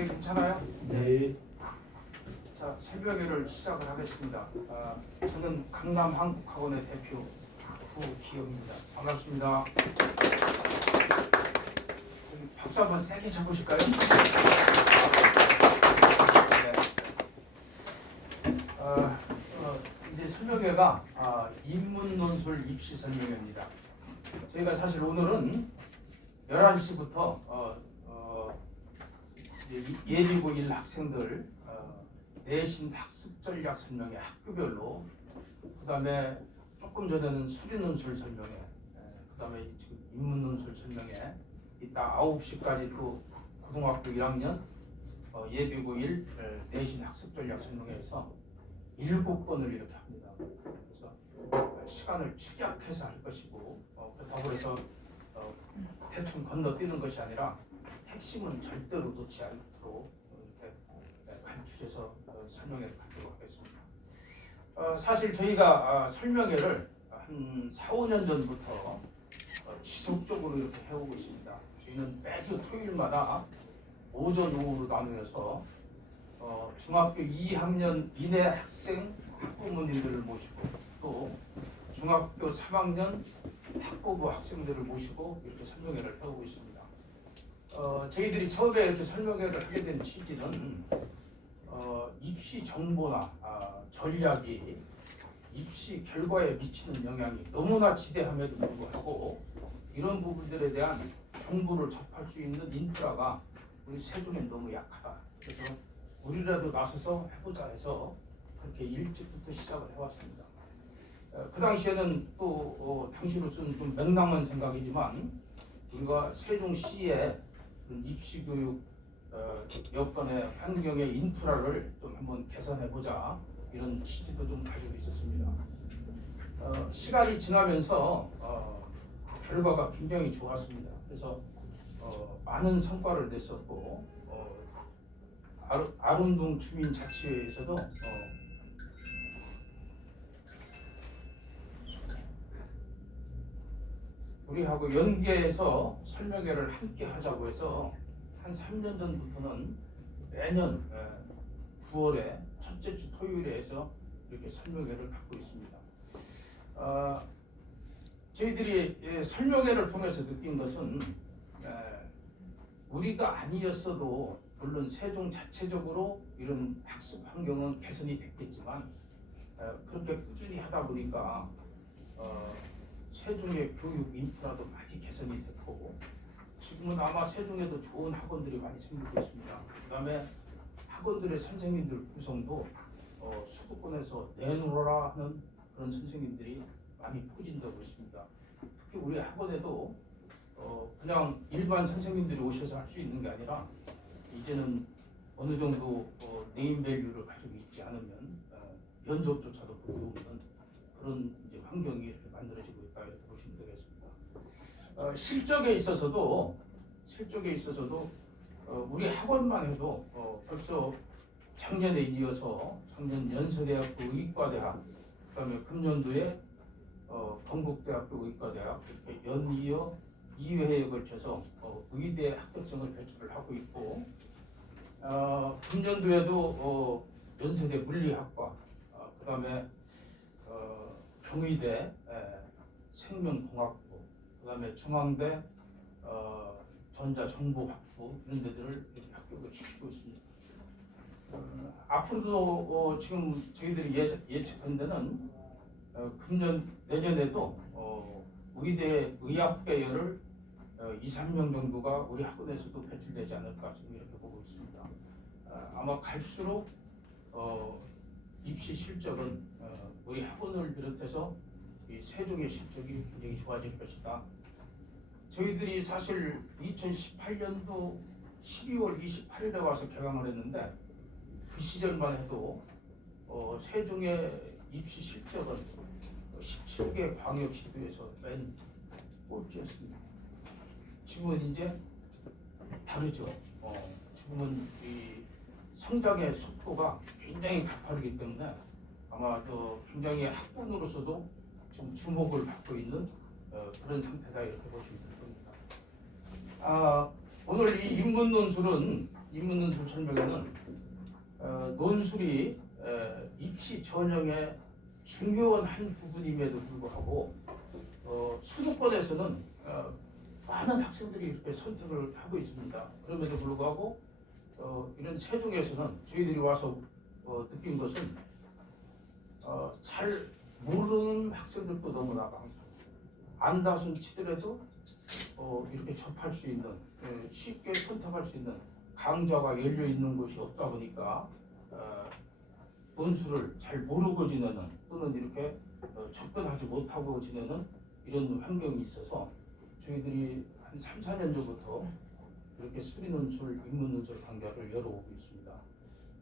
예, 괜찮아요? 네. 자, 새벽회를 시작을 하겠습니다. 저는 강남한국학원의 대표 구기영입니다. 반갑습니다. 박수 한번 세게 쳐보실까요? 네. 이제 설명회가 인문논술 입시 설명회입니다. 저희가 사실 오늘은 11시부터 예비고 1 학생들 내신 학습 전략 설명회 학교별로, 그 다음에 조금 전에는 수리논술 설명회, 그 다음에 지금 인문논술 설명회, 이따 9시까지 또 고등학교 1학년 예비고 1 내신 학습 전략 설명회에서 7번을 이렇게 합니다. 그래서 시간을 축약해서 할 것이고, 그렇다고 해서 대충 건너뛰는 것이 아니라 핵심은 절대로 놓지 않도록 이렇게 간추려서 설명회를 갖도록 하겠습니다. 사실 저희가 설명회를 한 4, 5년 전부터 지속적으로 이렇게 해오고 있습니다. 저희는 매주 토요일마다 오전, 오후로 나누어서 중학교 2학년 이내 학생 학부모님들을 모시고, 또 중학교 3학년 학부모 학생들을 모시고 이렇게 설명회를 해오고 있습니다. 저희들이 처음에 이렇게 설명회를 하게 된 취지는 입시 정보나 전략이 입시 결과에 미치는 영향이 너무나 지대함에도 불구하고 이런 부분들에 대한 정보를 접할 수 있는 인프라가 우리 세종에 너무 약하다. 그래서 우리라도 나서서 해보자 해서 그렇게 일찍부터 시작을 해왔습니다. 그 당시에는 또 당시로서는 좀 명랑한 생각이지만, 우리가 세종시의 입시교육 여건의 환경의 인프라를 좀 한번 개선해보자, 이런 취지도 좀 가지고 있었습니다. 시간이 지나면서 결과가 굉장히 좋았습니다. 그래서 많은 성과를 냈었고, 아름동 주민자치회에서도 우리하고 연계해서 설명회를 함께 하자고 해서 한 3년 전부터는 매년 9월에 첫째 주 토요일에 해서 이렇게 설명회를 갖고 있습니다. 저희들이 설명회를 통해서 느낀 것은 우리가 아니었어도 물론 세종 자체적으로 이런 학습 환경은 개선이 됐겠지만, 그렇게 꾸준히 하다 보니까 세종의 교육 인프라도 많이 개선이 됐고, 지금은 아마 세종에도 좋은 학원들이 많이 생기고 있습니다. 그 다음에 학원들의 선생님들 구성도 수도권에서 내놓으라 하는 그런 선생님들이 많이 포진되고 있습니다. 특히 우리 학원에도 그냥 일반 선생님들이 오셔서 할 수 있는 게 아니라 이제는 어느 정도 네임밸류를 가지고 있지 않으면 면접조차도 볼 수 없는 그런 이제 환경이 이렇게 만들어지고 있다, 이렇게 보시면 되겠습니다. 실적에 있어서도 우리 학원만 해도 벌써 작년에 이어서 작년 연세대학교 의과대학, 그다음에 금년도에 건국대학교 의과대학, 이렇게 연이어 2회에 걸쳐서 의대 합격증을 배출을 하고 있고, 금년도에도 연세대 물리학과, 그다음에 경희대 생명공학부, 그다음에 중앙대 전자정보학부, 이런 데들을 이렇게 합격을 시키고 있습니다. 앞으로도 지금 저희들이 예측한 데는 내년에도 의대 의학배열을 2, 3명 정도가 우리 학원에서도 배출되지 않을까 지금 이렇게 보고 있습니다. 아마 갈수록 입시 실적은 우리 학원을 비롯해서 이 세종의 실적이 굉장히 좋아질 것이다. 저희들이 사실 2018년도 12월 28일에 와서 개강을 했는데, 그 시절만 해도 세종의 입시 실적은 17개 광역시도에서 맨 꼴찌였습니다. 지금은 이제 다르죠. 지금은 이 성장의 속도가 굉장히 가파르기 때문에 아마 굉장히 학군으로서도 좀 주목을 받고 있는 그런 상태다, 이렇게 보시면 될 겁니다. 오늘 이 인문논술 설명에는 논술이 입시 전형의 중요한 한 부분임에도 불구하고 수도권에서는 많은 학생들이 이렇게 선택을 하고 있습니다. 그럼에도 불구하고 이런 세종에서는 저희들이 와서 느낀 것은 잘 모르는 학생들도 너무나 많고 안다순 치더라도 이렇게 접할 수 있는 쉽게 선택할 수 있는 강좌가 열려 있는 곳이 없다 보니까 논술을 잘 모르고 지내는 또는 이렇게 접근하지 못하고 지내는 이런 환경이 있어서 저희들이 한 3, 4년 전부터 이렇게 수리논술, 인문논술 강좌를 열어오고 있습니다.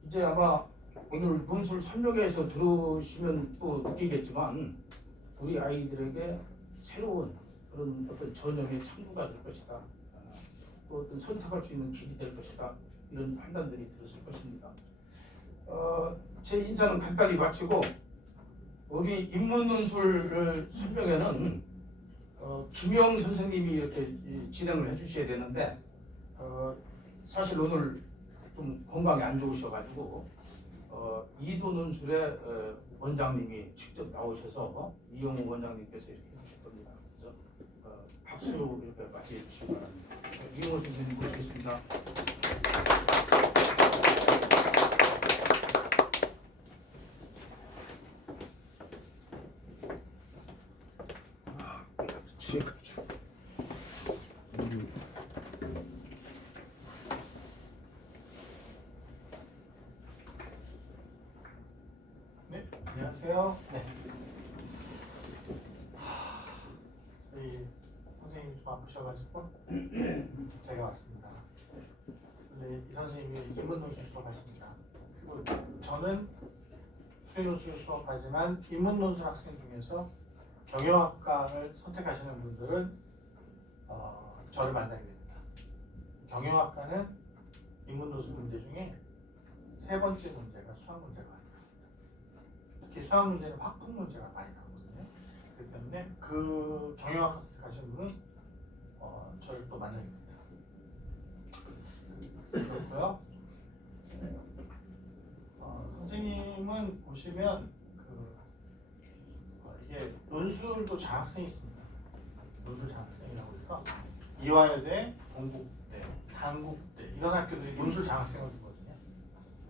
이제 아마 오늘 논술 설명회에서 들으시면 또 느끼겠지만 우리 아이들에게 새로운 그런 어떤 전형의 창구가 될 것이다. 또 어떤 선택할 수 있는 길이 될 것이다. 이런 판단들이 들었을 것입니다. 제 인사는 간단히 마치고 우리 인문논술 설명회는 김영 선생님이 이렇게 진행을 해주셔야 되는데 사실 오늘 좀 건강이 안 좋으셔가지고 이도논술의 원장님이 직접 나오셔서 이용우 원장님께서 이렇게 해주실 겁니다. 그래서 박수로 이렇게 맞이해 주시기 바랍니다. 이용우 선생님 모시겠습니다. 취해가지고. 네, 안녕하세요. 네. 저희 선생님이 좀 아프셔가지고 제가 왔습니다. 근데 이 선생님이 인문논술 수업하십니다. 그리고 저는 수리논술 수업하지만 인문논술 학생 중에서 경영학과를 선택하시는 분들은 저를 만나게 됩니다. 경영학과는 인문논술 문제 중에 세 번째 문제가 수학 문제가 많이 나옵니다. 특히 수학 문제는 확통 문제가 많이 나오거든요. 그렇기 때문에 그 경영학과 선택하시는 분은 저를 또 만나게 됩니다. 그렇고요. 선생님은 보시면 이게 논술도 장학생이 있습니다. 논술 장학생이라고 해서 이화여대, 동국대, 단국대 이런 학교들이 논술 장학생을 두거든요.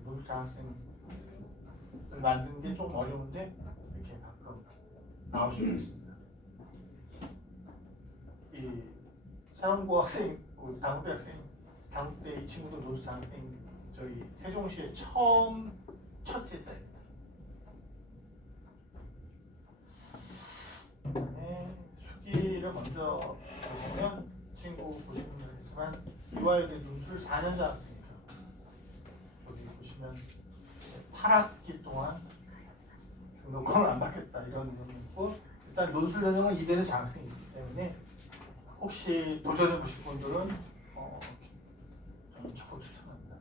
논술 장학생을 만드는 게 좀 어려운데 이렇게 가끔 나올 수 있습니다. 이 사용고 학생, 단국대 학생, 단국대 이 친구도 논술 장학생 저희 세종시에 첫 제자입니다. 네, 수기를 먼저 보시면 친구 보시면 되지만 이화여대 논술 4년자 학생이죠. 여기 보시면 8학기 동안 등록금을 안 받겠다 이런 내용이 있고 일단 논술 전형은 이대는 장학생이 있기 때문에 혹시 도전해 보실 분들은 저는 적극 추천합니다.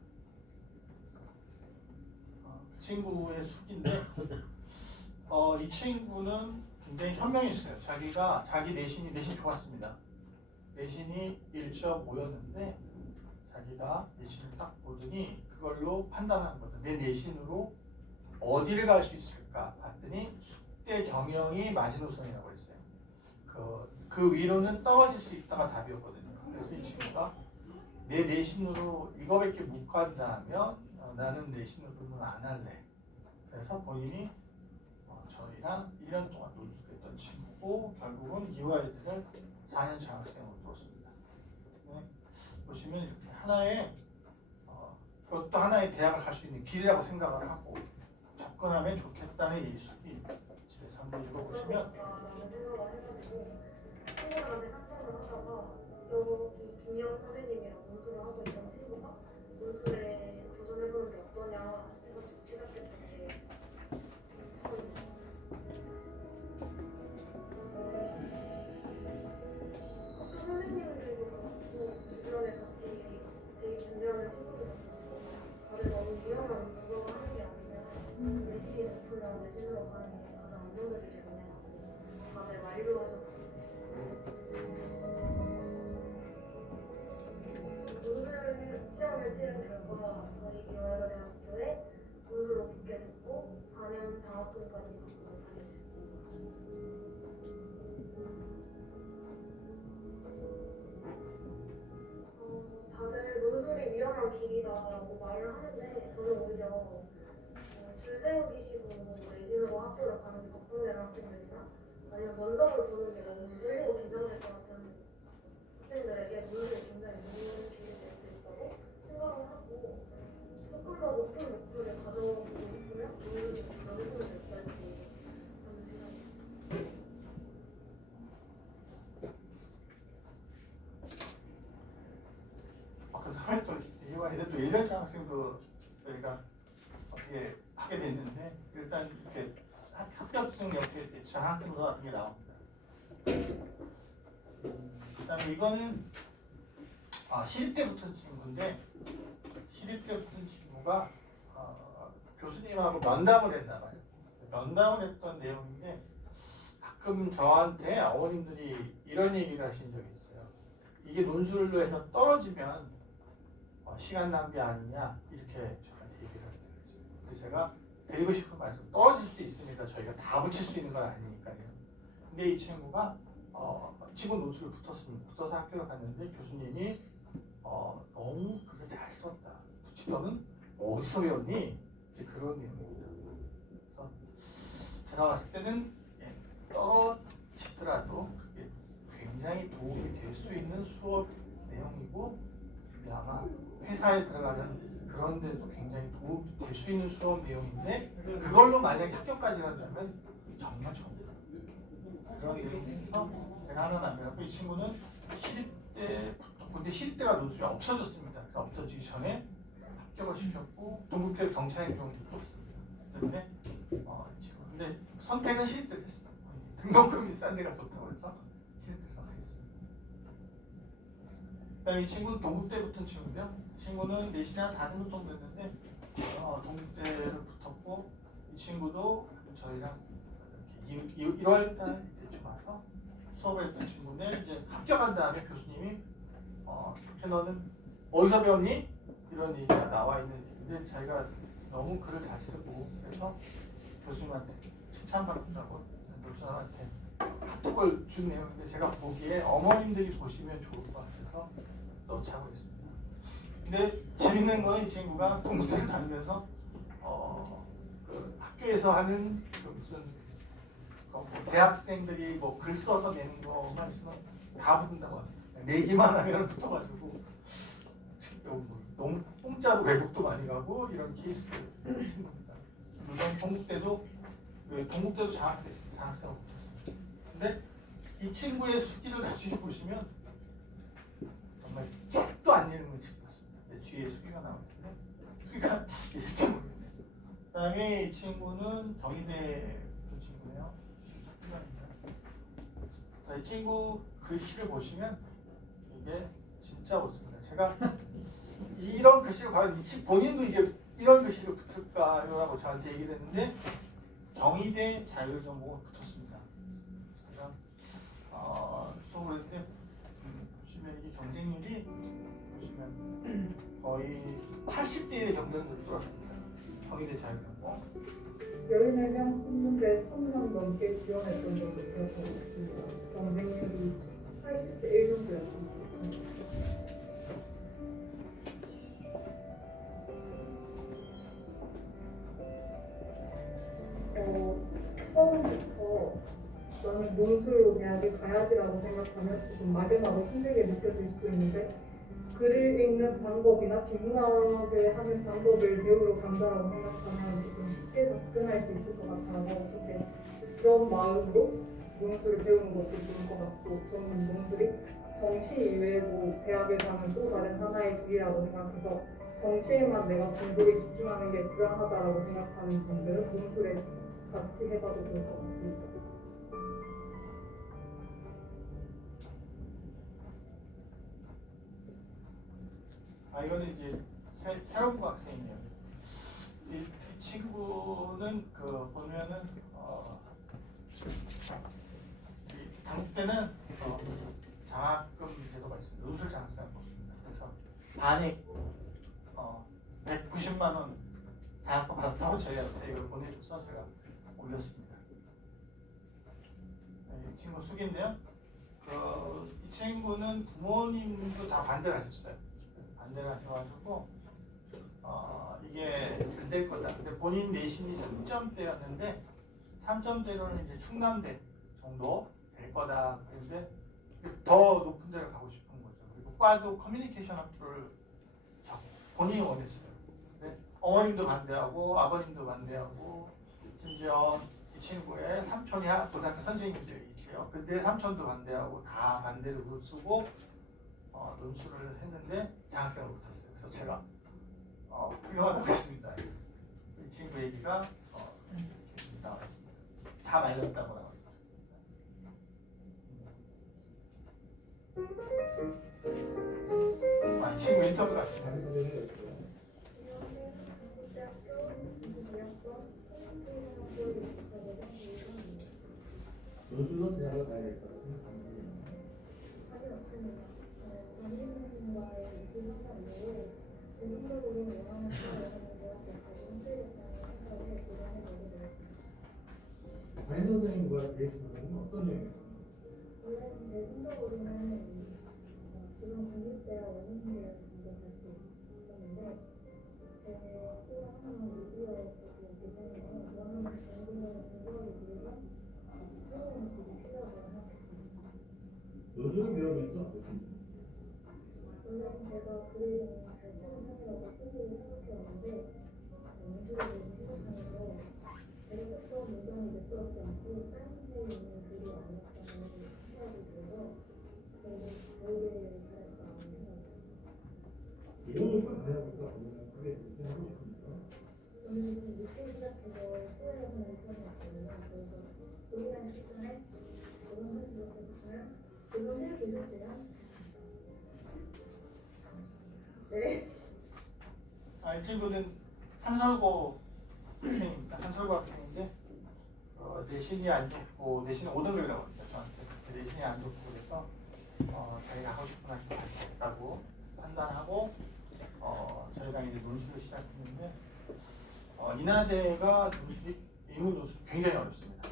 그 친구의 수기인데 이 친구는 굉장히 현명히 있어요. 자기 내신 좋았습니다. 내신이 1.5였는데 자기가 내신을 딱 보더니 그걸로 판단한 거죠. 내 내신으로 어디를 갈 수 있을까 봤더니 숙대 경영이 마지노선이라고 했어요. 그 위로는 떨어질 수 있다가 답이었거든요. 그래서 이 친구가 내 내신으로 이거밖에 못 간다면 나는 내신으로는 안 할래. 그래서 본인이 저희랑 1년 동안 논술했던 친구고 결국은 이화여대를 4년 장학생으로 두었습니다. 네. 보시면 이렇게 하나의 그것도 하나의 대학을 갈 수 있는 길이라고 생각을 하고 접근하면 좋겠다는 이 수기 집에서 한번 읽어보시면 친구들한테 상담을 하다가 여기 김영 선생님이랑 논술을 하고 있던 친구가 논술에 도전해보는 게 어떠냐 해가지고 시작했는데 선생님들도 주변에 같이 되게 준비하는 친구들 다들 너무 위험한 운동을 하는 게 아니면 내신이 높으면 내신으로 가는 게 가장 안정되기 때문에 다들 완료하셨습니다. 논술 시험을 치른 결과 저희 여의도대학교에 논술로 붙게 됐고 4년 장학금까지 받고 다니게 됐습니다. 다들 논술이 위험한 길이다라고 말을 하는데 저는 오히려 줄 세우기 식으로 내신으로 학교를 가는 게 걱정되는 학생들이나 아니면 면접을 보는 게 너무 떨리고 긴장될 것 같은 학생들에게 논술이 굉장히 좋은 길이 될 수 있다고 생각을 하고 조금 더 높은 목표를 가져보고 싶으면 논술이 가능성이 어떨지 하는 생각입니다. 그래서 하면 또 이와 이제 또 1년차 학생도 저희가 어떻게 하게 됐는데 일단 이렇게 합격증 옆에 장학증서 같은 게 나옵니다. 그다음에 이거는 시립 때 붙은 친구인데 시립 때 붙은 친구가 교수님하고 면담을 했나 봐요. 면담을 했던 내용인데 가끔 저한테 어머님들이 이런 얘기를 하신 적이 있어요. 이게 논술로 해서 떨어지면 시간 낭비 아니냐 이렇게 저한테 얘기를 하더라고요. 그래서 제가 드리고 싶은 말씀 떨어질 수도 있습니다. 저희가 다 붙일 수 있는 건 아니니까요. 근데 이 친구가 친구 논술을 붙었습니다. 붙어서 학교를 갔는데 교수님이 너무 그걸 잘 썼다. 너는 어디서 배웠니? 이제 그런 내용입니다. 그래서 제가 봤을 때는 떨어지더라도 그게 굉장히 도움이 될 수 있는 수업 내용이고 아마 회사에 들어가는 그런 데도 굉장히 도움이 될 수 있는 수업 내용인데 그걸로 만약에 합격까지 간다면 정말 좋습니다. 그런 내용에서 제가 하나 남겨갖고 이 친구는 시립때 근데 시립때가 논술이 없어졌습니다. 그래서 없어지기 전에 합격을 시켰고 동국대 경찰행정도 없습니다. 그런데 근데 선택은 시립때 됐어요. 등록금이 싼 데가 좋다고 해서 시립때 선택했습니다. 이 친구는 동국대 붙은 친구인데요. 이 친구는 내신이 한 4년 정도 됐는데 동국대를 붙었고 이 친구도 저희랑 1월 달 대충 와서 수업을 했던 친구인데 이제 합격한 다음에 교수님이 너는 어디서 배웠니? 이런 얘기가 나와 있는데 자기가 너무 글을 잘 쓰고 그래서 교수님한테 칭찬받는다고 교수님한테 카톡을 준 내용인데 제가 보기에 어머님들이 보시면 좋을 것 같아서 넣자고 했습니다. 근데 재밌는 건 이 친구가 동국대를 다니면서 그 학교에서 하는 그 무슨 대학생들이 뭐 글 써서 내는 거만 있으면 다 붙는다고 합니다. 내기만 하면 붙어가지고 너무 공짜로 외국도 많이 가고 이런 케이스 친구입니다. 물론 동국대도 장학생으로 붙었습니다. 근데 이 친구의 수기를 나중에 보시면 정말 책도 안 읽는 친구였습니다. 뒤에 수기가 나오는데 수기가 이 친구입니다. 그다음에 이 친구는 정의대 그 친구예요. 이 친구 글씨를 보시면 이게 진짜 좋습니다. 제가 이런 글씨를 과연 본인도 이제 이런 글씨를 붙을까요라고 저한테 얘기를 했는데 정의대 자율전공을 붙었습니다. 제가 수업을 했을 때 보시면 이게 경쟁률이 보시면 거의 80대의 경쟁률을 뚫었습니다. 정의대 자율전공. 14명 뽑는데 1000명 넘게 지원했던 적도 들었던 것 같습니다. 경쟁률이 80대 1 정도였습니다. 처음부터 나는 논술로 대학에 가야지라고 생각하면 조금 막연하고 힘들게 느껴질 수도 있는데 글을 읽는 방법이나 비문학을 하는 방법을 배우러 간다라고 생각하면 조금 쉽게 접근할 수 있을 것 같아서 그런 마음으로 논술을 배우는 것도 좋을 것 같고 저는 논술이 정시 이외에도 대학에 가는 또 다른 하나의 길이라고 생각해서 정시에만 내가 공부를 집중하는 게 불안하다라고 생각하는 분들은 논술에 같이 해봐도 좋을 것 같습니다. 이거는 이제 새로운 학생이에요. 이 친구는 그 보면은 당국 때는 장학금 제도가 있습니다. 논술 장학생을 뽑습니다. 그래서 반에 50만 원 장학금 받았다고 저희가 이걸 보내줘서 제가 올렸습니다. 이 친구 숙인데요. 이 친구는 부모님도 다 반대를 하셨어요. 반대를 하셔가지고 이게 안 될 거다. 근데 본인 내신이 3점대였는데 3점대로는 이제 충남대 정도 될 거다. 그런데 더 높은 데를 가고 싶은 거죠. 그리고 과도 커뮤니케이션 학부를 본인이 원했어요. 근데 어머님도 반대하고 아버님도 반대하고 심지어 이 친구의 삼촌이 고등학교 선생님들이지요. 그때 삼촌도 반대하고 다 반대를 쓰고 논술을 했는데 장학생을 못했어요. 그래서 제가 훌륭하다고 했습니다. 이 친구 얘기가 이렇게 나왔습니다. 다 말렸다고 나왔죠. 이 친구 인터뷰 같습니다. 논술로 대학을 가야 될 거라고 생각합니다. 아직 없습니다. 담임선생님과의 의견상으로 전문적으로 원하는 수업을 대학교 인쇄력상의 생각을 도전해 보게 되었습니다. 담임 선생님과 대학교는 어떤 내용이에요? 원래 제 생각으로는 지금 국립대와 원인대를 공부할 수 있었는데 제 수업 하나는 미디어였기 때문에 원하는 공부를 위해서 새로운 길이 필요하다고 생각했습니다. 논술을 배우면서 어떻습니까? 원래는 제가 글을 잘 쓰는 편이라고 스스로 생각해왔는데 연수를 시작하면서 제가 썼던 문장이 매끄럽지 않고 짧게 있는 글이 아니었다는 생각이 들어서 저도 배우기를 잘했다는 생각이 이런 걸 대학교가 보면 크게 하고 싶습니다. 저는 좀 늦게 시작해서 후회하는 편이었거든요. 그래서 우리랑 시간에 그런 걸 들었었으면 그런 일 보셨어요? 네. 이 친구는 한설고 학생입니다. 한설고 학생인데 내신이 안 좋고 내신은 5등급이라고 합니다. 저한테 내신이 안 좋고 그래서 자기가 하고 싶은 학교 갈 수 없다고 판단하고 저희가 이제 논술을 시작했는데 인하대가 논술이 인문 논술 굉장히 어렵습니다.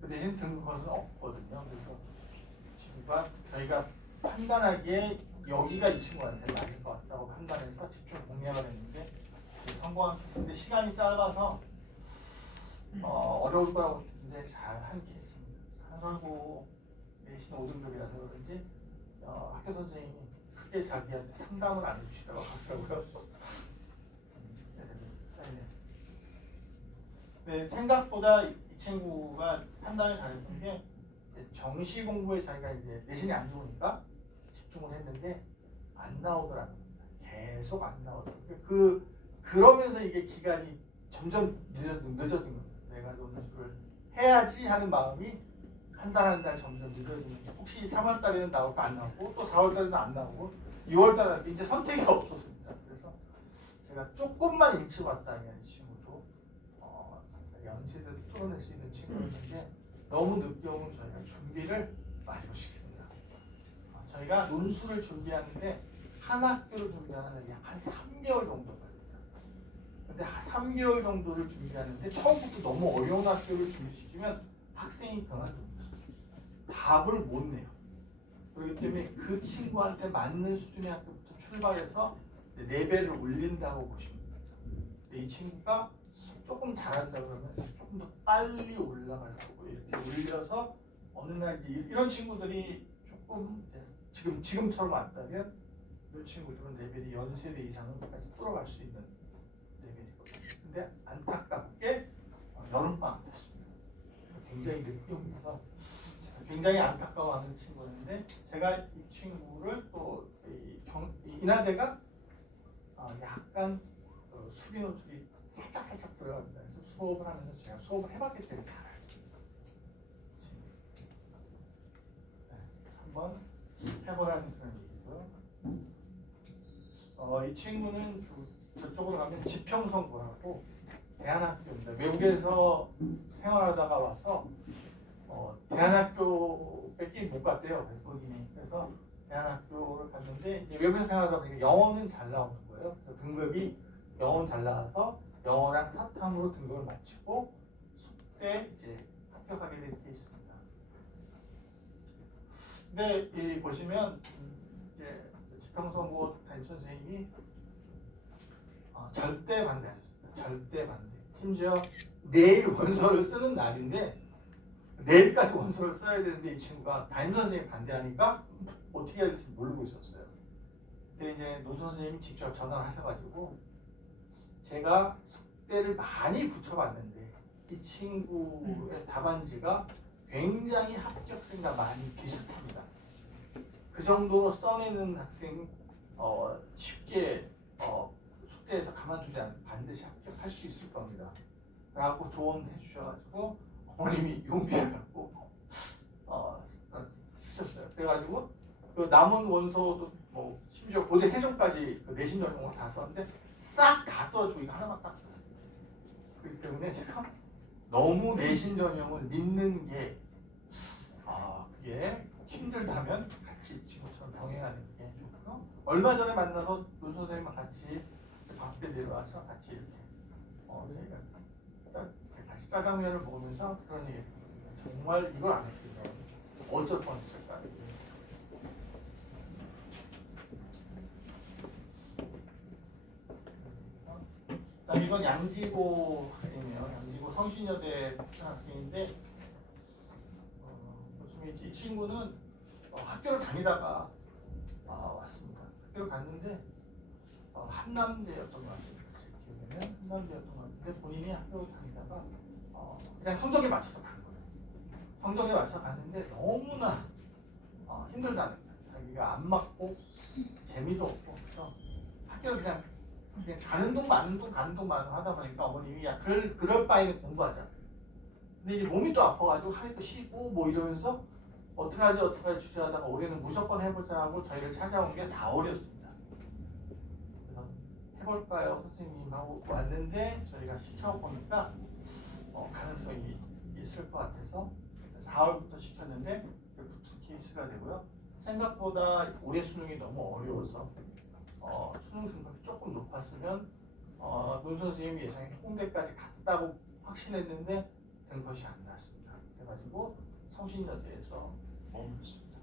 그 대신 등급컷은 없거든요. 그래서 친구가 저희가 판단하기에 여기가 이 친구한테 맞을 것 같다고 판단해서 집중 공략을 했는데 성공한 케이스인데 시간이 짧아서 어려울 거라고 했는데 잘한 케이스입니다. 한설고 내신 5등급이라서 그런지 학교 선생님이 크게 자기한테 상담을 안 해주시다고 하더라고요. 네, 생각보다 이 친구가 판단을 잘했던 게 정시 공부에 자기가 이제 내신이 안 좋으니까 집중을 했는데 안 나오더라고요. 계속 안 나오더라고요. 그러면서 이게 기간이 점점 늦어진 겁니다. 내가 논술을 해야지 하는 마음이 한 달 한 달 점점 늦어지는 거예요. 혹시 3월 달에는 나올까 안 나오고 또 4월 달에는 안 나오고 6월 달에 이제 선택이 없었습니다. 그래서 제가 조금만 일찍 왔다면 이 친구도 연세대를 뚫어낼 수 있는 친구였는데 너무 늦게 오면 저희가 준비를 많이 시킵니다. 저희가 논술을 준비하는데 한 학교를 준비하는데 약 한 3개월 정도 걸립니다. 근데 3개월 정도를 준비하는데 처음부터 너무 어려운 학교를 준비시키면 학생이 그만둡니다. 답을 못 내요. 그렇기 때문에 그 친구한테 맞는 수준의 학교부터 출발해서 레벨을 올린다고 보시면 됩니다. 이 친구가 조금 잘한다 그러면 조금 더 빨리 올라가려고 이렇게 올려서 어느 날 이런 친구들이 조금 지금처럼 왔다면 이 친구들은 레벨이 연세대 이상까지 뚫어갈 수 있는 레벨이거든요. 근데 안타깝게 여름방학 됐습니다. 굉장히 늦게 오면서 굉장히 안타까워하는 친구였는데 제가 이 친구를 또 인하대가 약간 수비 노출이 살짝 들어갑니다. 그래서 수업을 하면서 제가 수업을 해봤기 때문에 잘 알죠. 네, 한번 해보라는 그런 얘기고요. 이 친구는 저쪽으로 가면 지평성고라고 대안학교입니다. 외국에서 생활하다가 와서 대안학교밖에 못 갔대요. 외국인이. 그래서 대안학교를 갔는데 이제 외국에서 생활하다 보니까 영어는 잘 나오는 거예요. 그래서 등급이 영어는 잘 나와서 영어랑 사탐으로 등급을 마치고 숙대 이제 합격하게 된 케이스입니다. 근데 이 보시면 이제 지평선고 담임 선생님이 절대 반대하셨습니다. 절대 반대. 심지어 내일 원서를 쓰는 날인데 내일까지 원서를 써야 되는데 이 친구가 담임 선생님이 반대하니까 어떻게 해야 될지 모르고 있었어요. 근데 이제 노 선생님이 직접 전화를 하셔가지고 제가 숙대를 많이 붙여봤는데 이 친구의 답안지가 굉장히 합격생과 많이 비슷합니다. 그 정도로 써내는 학생 쉽게 숙대에서 가만두지 않고 반드시 합격할 수 있을 겁니다. 라고 조언해 주셔가지고 어머님이 용기를 갖고 쓰셨어요. 그래가지고 그 남은 원서도 뭐 심지어 고대 세종까지 그 내신 전형으로 다 썼는데 싹 다 떠주고 이거 하나만 딱 썼어요. 그렇기 때문에 제가 너무 내신 전형을 믿는 게 그게 힘들다면 같이 지금처럼 병행하는 게 좋고요. 얼마 전에 만나서 논 선생님과 같이 밖에 내려와서 같이 이렇게 저희가 다시 짜장면을 먹으면서 그런 얘기 정말 이걸 안 했으면 어쩔 뻔했을까. 이건 양지고 학생이에요. 양지고 성신여대 학생인데 보시면 이 친구는 학교를 다니다가 왔습니다. 학교를 갔는데 한남대였던 것 같습니다. 제 기억에는 한남대였던 것 같은데 본인이 학교를 다니다가 그냥 성적에 맞춰서 간 거예요. 성적에 맞춰서 갔는데 너무나 힘들다는 거예요. 자기가 안 맞고 재미도 없고 그래서 학교를 그냥 가는 동 마는 동 가는 동 마는 동 하다 보니까 어머님이 야 그럴 바에는 공부하자. 근데 이제 몸이 또 아파가지고 하루도 쉬고 뭐 이러면서 어떡하지 주저하다가 올해는 무조건 해보자 하고 저희를 찾아온 게 4월이었습니다. 그래서 해볼까요 선생님하고 왔는데 저희가 시켜보니까 가능성이 있을 것 같아서 4월부터 시켰는데 붙은 케이스가 되고요. 생각보다 올해 수능이 너무 어려워서 수능 등급이 조금 높았으면 논 선생님 예상이 홍대까지 갔다고 확신했는데 된 것이 안 나왔습니다. 그래가지고 성신여대에서 머물렀습니다.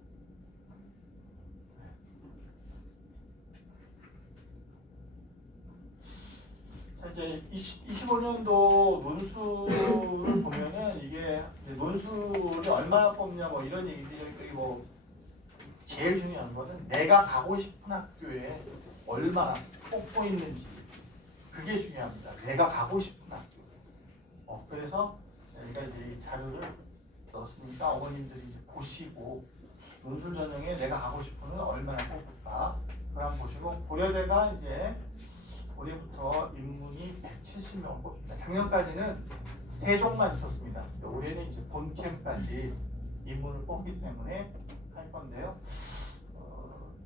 자, 이제 25년도 논술을 보면은 이게 논술이 얼마나 뽑냐 뭐 이런 얘기들이 뭐 제일 중요한 거는 내가 가고 싶은 학교에 얼마나 뽑고 있는지 그게 중요합니다. 내가 가고 싶은 학교. 그래서 저희가 이제 이 자료를 넣었으니까 어머님들이 이제 보시고 논술 전형에 내가 가고 싶은 건 얼마나 뽑을까 그걸 한번 보시고 고려대가 이제 올해부터 인문이 170명 뽑습니다. 작년까지는 세종만 있었습니다. 올해는 이제 본캠까지 인문을 뽑기 때문에 할 건데요.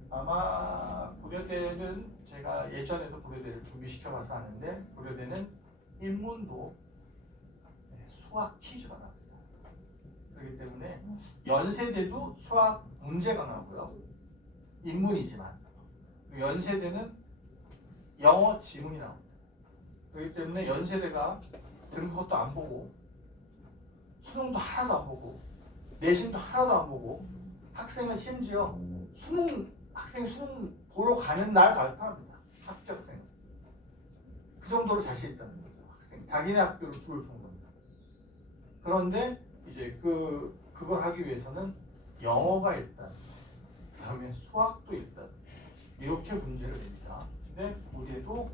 아마 고려대는 제가 예전에도 고려대를 준비시켜봐서 아는데 고려대는 인문도 수학 퀴즈가 나옵니다. 그렇기 때문에 연세대도 수학 문제가 나오고요. 인문이지만 연세대는 영어 지문이 나옵니다. 그렇기 때문에 연세대가 등급도 안 보고 수능도 하나도 안 보고 내신도 하나도 안 보고 학생은 심지어 학생 수능 보러 가는 날 발표합니다. 합격생. 그 정도로 자신 있다는 거죠. 학생. 자기네 학교로 줄을 준 겁니다. 그런데 이제 그걸 하기 위해서는 영어가 일단, 그다음에 수학도 일단 이렇게 문제를 냅니다. 근데 고대도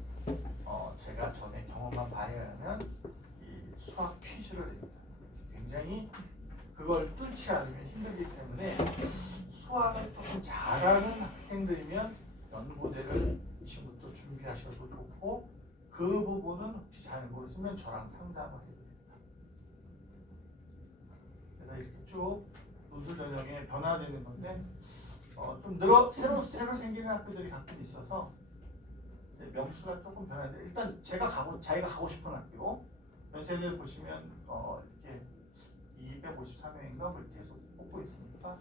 제가 전에 경험한 바에 의하면 이 수학 퀴즈를 냅니다. 굉장히 그걸 뚫지 않으면 힘들기 때문에 수학을 조금 잘하는 학생들이면 연고대를 지금부터 준비하셔도 좋고 그 부분은 혹시 잘 모르시면 저랑 상담을 해드립니다. 그래서 이렇게 쭉 논술 전형에 변화되는 건데 좀 새로 생기는 학교들이 가끔 있어서 명수가 조금 변하는데 일단 자기가 가고 싶은 학교 연세대를 보시면 이렇게 253명인가 뭐 계속 뽑고 있으니까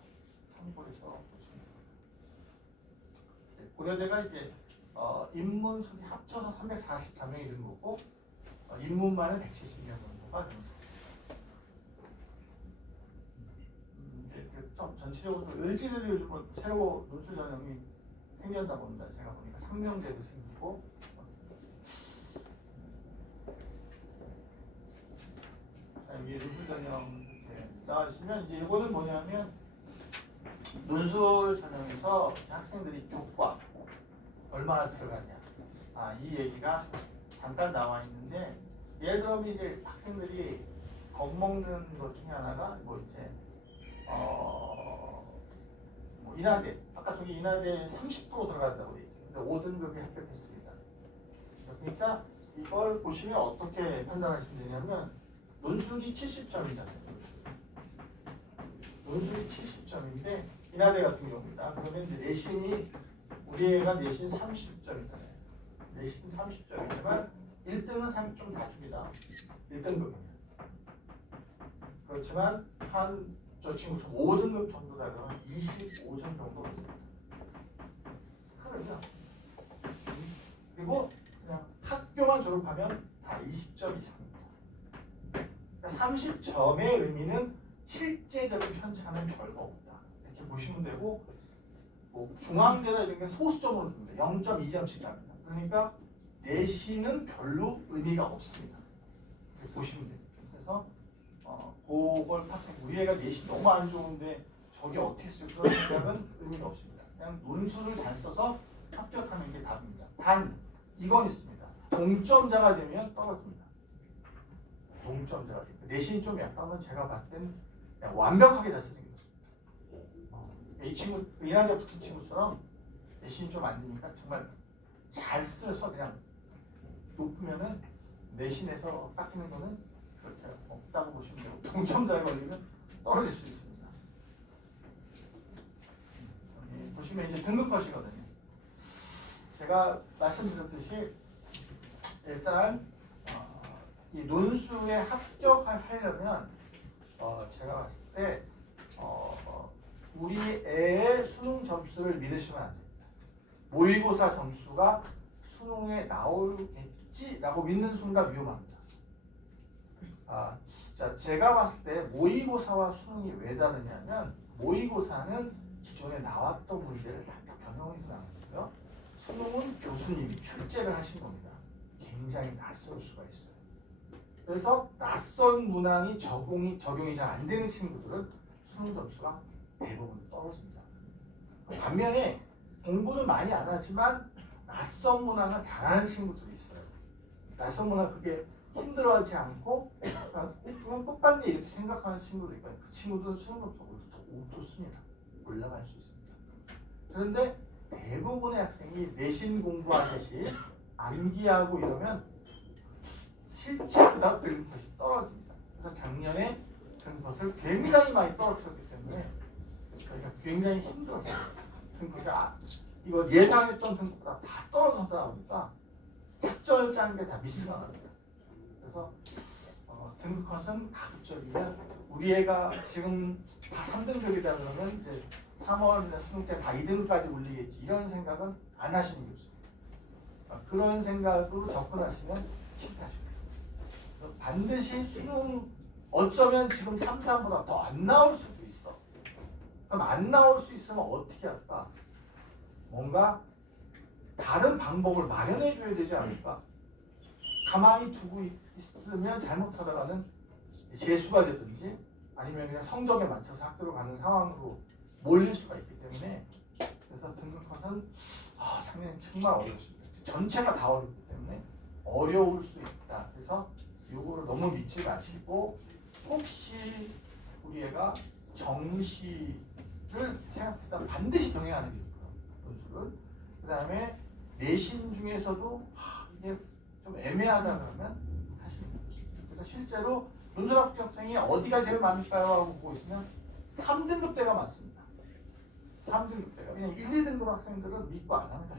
참고해서 보시면 됩니다. 고려대가 이제 인문 수리 합쳐서 344명이 된 거고 인문만은 170명 정도가 된 거죠. 좀 전체적으로 을지들이 요즘은 새로 논술 전형이 생겼다고 합니다. 제가 보니까 상명대도 생기고 이게 논술 전형 이렇게 나와주시면 이제 이거는 뭐냐면 논술 전형에서 학생들이 교과 얼마나 들어가냐 이 얘기가 잠깐 나와 있는데 예를 들면 이제 학생들이 겁먹는 것 중에 하나가 뭐 이제 뭐 인하대 아까 저기 인하대 30% 들어간다고 돼 있죠. 근데 5등급이 합격했습니다. 그러니까 이걸 보시면 어떻게 판단하시면 되냐면 논술이 70점이잖아요. 논술이 70점인데 인하대 같은 경우입니다. 그러면 이제 내신이 우리 애가 내신 30점이잖아요. 내신 30점이지만 1등은 30점 다 줍니다. 1등급이면. 그렇지만 저 친구 5등급 정도다 그러면 25점 정도 있습니다. 그러면 그리고 그냥 학교만 졸업하면 다 20점 이상입니다. 그러니까 30점의 의미는 실제적인 편차는 별거 없다. 이렇게 보시면 되고 뭐 중앙대나 이런 게 소수점으로 줍니다. 0.2점씩 납니다. 그러니까 내신은 별로 의미가 없습니다. 이렇게 보시면 됩니다. 그래서 그걸 파악하고 우리 애가 내신 너무 안 좋은데 저게 어떻게 쓸 그런 생각은 의미가 없습니다. 그냥 논술을 잘 써서 합격하는 게 답입니다. 단 이건 있습니다. 동점자가 되면 떨어집니다. 동점자가 되면 내신이 좀 약하면 제가 봤을 때는 그냥 완벽하게 잘 쓰는 게 좋습니다. 이 친구 인하대 붙은 친구처럼 내신이 좀 안 되니까 정말 잘 써서 그냥 높으면은 내신에서 깎이는 거는 그렇게 없다고 보시면 되고 동점자에 걸리면 떨어질 수 있습니다. 여기 보시면 이제 등급컷이거든요. 제가 말씀드렸듯이 일단 이 논술에 합격하려면 제가 봤을 때 우리 애의 수능 점수를 믿으시면 안 됩니다. 모의고사 점수가 수능에 나오겠지라고 믿는 순간 위험합니다. 자, 제가 봤을 때 모의고사와 수능이 왜 다르냐면 모의고사는 기존에 나왔던 문제를 살짝 변형해서 나왔고요. 수능은 교수님이 출제를 하신 겁니다. 굉장히 낯설 수가 있어요. 그래서 낯선 문항이 적용이 잘 안 되는 친구들은 수능 점수가 대부분 떨어집니다. 반면에 공부는 많이 안 하지만 낯선 문항을 잘하는 친구들이 있어요. 낯선 문항 그게 힘들어하지 않고 그냥 똑같네 이렇게 생각하는 친구도 있고 그 친구들은 수능 점수가 더 좋습니다. 올라갈 수 있습니다. 그런데 대부분의 학생이 내신 공부하듯이 암기하고 이러면 실제보다 등급이 떨어집니다. 그래서 작년에 등급을 굉장히 많이 떨어뜨렸기 때문에 저희가 굉장히 힘들었어요. 등급이 이거 예상했던 등급보다 다 떨어져서 나오니까 작전을 짜는 게 다 미스가 납니다. 그래서 등급컷은 가급적이면 우리 애가 지금 다 3등급이다 그러면 이제 3월이나 수능 때 다 2등급까지 올리겠지 이런 생각은 안 하시는 게 좋습니다. 그런 생각으로 접근하시면 실패하십니다. 반드시 수능 어쩌면 지금 3, 4보다 더 안 나올 수도 있어. 그럼 안 나올 수 있으면 어떻게 할까? 뭔가 다른 방법을 마련해 줘야 되지 않을까? 가만히 두고 있으면 잘못하다가는 재수가 되든지 아니면 그냥 성적에 맞춰서 학교로 가는 상황으로 몰릴 수가 있기 때문에 그래서 등급컷은 작년에 정말 어려웠습니다. 전체가 다 어렵기 때문에 어려울 수 있다. 그래서 요거를 너무 믿지 마시고 혹시 우리 애가 정시를 생각보다 반드시 병행하는 게 좋고요. 논술을. 그 다음에 내신 중에서도 이게 좀 애매하다 그러면 하시면 됩니다. 그래서 실제로 논술 합격생이 어디가 제일 많을까요? 하고 보고 있으면 3등급 대가 많습니다. 3등급 대가. 그냥 1, 2등급 학생들은 믿고 안 합니다.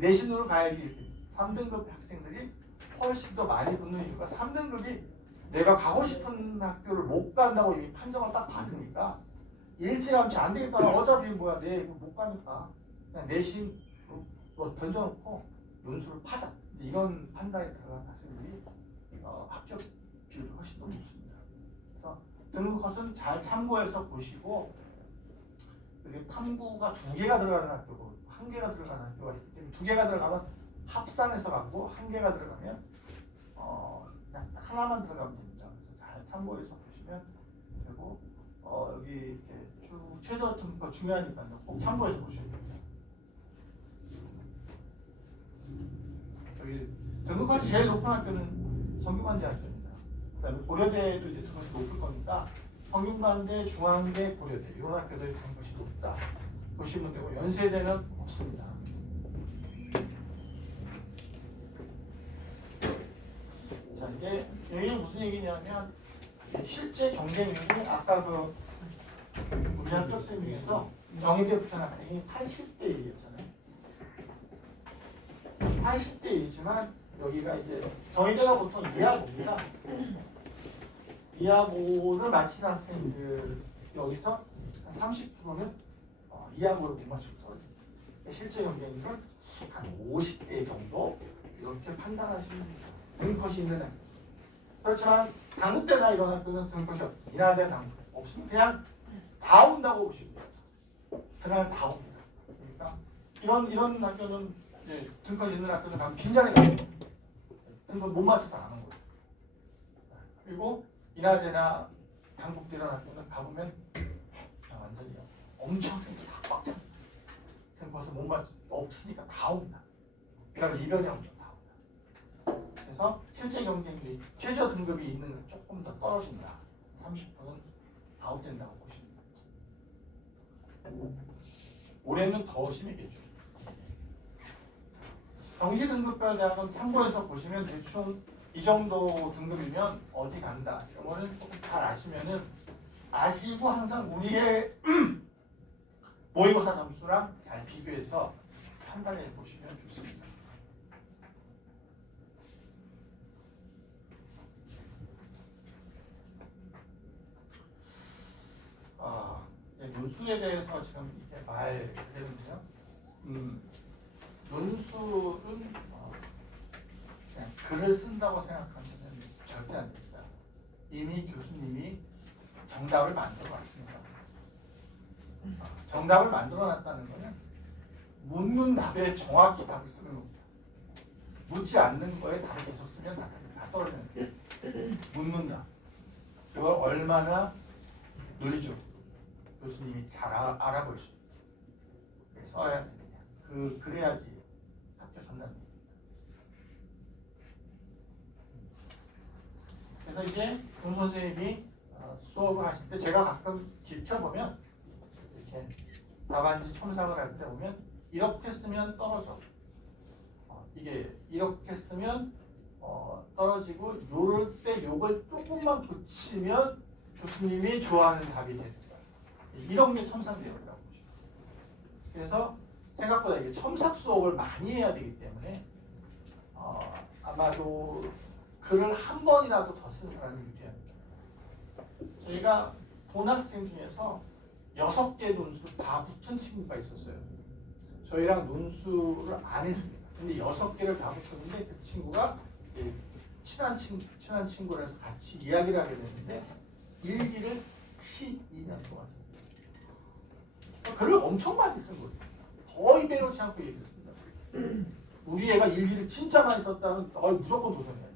내신으로 가야지 이렇게 3등급 학생들이 훨씬 더 많이 붙는 이유가 3등급이 내가 가고 싶은 학교를 못 간다고 이미 판정을 딱 받으니까 일찌감치 안 되겠다. 어차피 뭐야 내 못 가니까 그냥 내신 던져놓고 논술을 파자. 이런 판단에 들어간 학생들이 합격 비율이 훨씬 더 높습니다. 그래서 등급 컷은 잘 참고해서 보시고, 이게 탐구가 2개가 들어가는 학교고 1개가 들어가는 학교가 있기 때문에 2개가 들어가면 합산해서 가고 1개가 들어가면 그냥 하나만 들어가면 됩니다. 그래서 잘 참고해서 보시면 되고, 여기 이렇게 쭉 최저 등급가 중요하니까요. 꼭 참고해서 보셔야 됩니다. 여기 등급컷이 제일 높은 학교는 성균관대 학교입니다. 그다음에 고려대도 이제 등급이 높을 거니까 성균관대, 중앙대, 고려대 이런 학교들이 등급이 높다 보시면 되고, 연세대는 없습니다. 자, 이제 여기 무슨 얘기냐면 실제 경쟁률이 아까 그 우리 학교 생 중에서 정의대 부천 학생이 80대 1이었잖아요. 80대 1이지만 여기가 이제 정의대가 보통 이하고입니다. 이하고를 마친 학생들 여기서 한 30%는 이하고를 못 맞추고 떨어집니다. 실제 경쟁률은 한 50대 정도 이렇게 판단하시면 됩니다. 등급컷이 있는 학교. 그렇지만 당국대나 이런 학교는 등급컷이 없습니다. 인하대 당국 없으면 그냥 다 온다고 보시면 돼요. 그냥 다 옵니다. 그러니까 이런 학교는 이제 등급컷 있는 학교는 가면 빈자리 가요. 등급 못 맞춰서 안 온 거예요. 그리고 인하대나 당국대 이런 학교는 가보면 완전히 엄청 꽉 차. 등급컷을 못 맞춰 없으니까 다 옵니다. 그럼 이변이 없죠. 다 옵니다. 그래서 실제 경쟁률이 최저 등급이 있는 건 조금 더 떨어진다. 30%는 아웃된다고 보시면 됩니다. 올해는 더 심해겠죠. 정시 등급별 대학은 참고해서 보시면 대충 이 정도 등급이면 어디 간다. 이거는 조금 잘 아시면은 아시고 항상 우리의 모의고사 점수랑 잘 비교해서 판단해 보시면 좋습니다. 논술에 대해서 지금 이렇게 말했는데요. 논술은 그냥 글을 쓴다고 생각하면 절대 안 됩니다. 이미 교수님이 정답을 만들어 놨습니다. 정답을 만들어 놨다는 것은 묻는 답에 정확히 답을 쓰는 겁니다. 묻지 않는 거에 답을 계속 쓰면 다 떨어지는 거예요. 묻는다. 그걸 얼마나 논리적으로 교수님이 잘 알아볼 수 써야 되느냐. 그래야지 학교 전담입니다. 그래서 이제 동 선생님이 수업을 하실 때 제가 가끔 지켜보면 이렇게 답안지 첨삭을 할 때 보면 이렇게 쓰면 떨어져. 이게 이렇게 쓰면 떨어지고 요럴 때 요걸 조금만 붙이면 교수님이 좋아하는 답이 됩니다. 이런 게 첨삭되어 있다고 보시죠. 그래서 생각보다 이게 첨삭 수업을 많이 해야 되기 때문에 아마도 글을 한 번이라도 더 쓰는 사람이 유리합니다. 저희가 본 학생 중에서 6개 논술 다 붙은 친구가 있었어요. 저희랑 논술을 안 했습니다. 근데 6개를 다 붙였는데 그 친구가 친한 친구라서 같이 이야기를 하게 됐는데 일기를 12년 동안 썼어요. 글을 엄청 많이 쓴 거예요. 거의 빼놓지 않고 얘기를 쓴다. 우리 애가 일기를 진짜 많이 썼다면 무조건 도전해야지.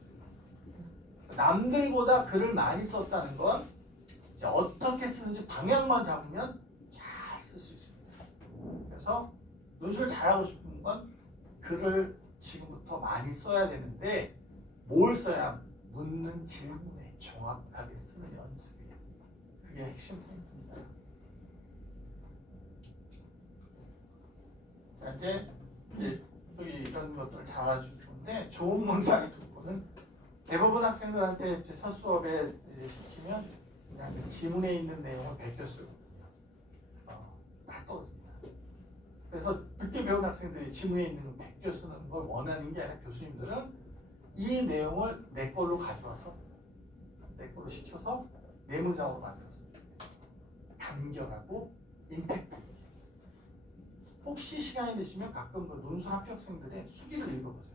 남들보다 글을 많이 썼다는 건 이제 어떻게 쓰는지 방향만 잡으면 잘 쓸 수 있습니다. 그래서 논술을 잘하고 싶은 건 글을 지금부터 많이 써야 되는데 뭘 써야 묻는 질문에 정확하게 쓰는 연습이에요. 그게 핵심 포인트입니다. 자, 이제 여기 이런 것들을 잘 알아주면 좋은데 좋은 문장이 두 번은 대부분 학생들한테 이제 첫 수업에 시키면 그냥 그 지문에 있는 내용을 베껴 쓰고 다 떨어집니다. 그래서 늦게 배운 학생들이 지문에 있는 걸 베껴 쓰는 걸 원하는 게 아니라 교수님들은 이 내용을 내 걸로 가져와서 내 걸로 시켜서 내 문장으로 만들었습니다. 간결하고 임팩트 있게. 혹시 시간이 되시면 가끔 그 논술 합격생들의 수기를 읽어보세요.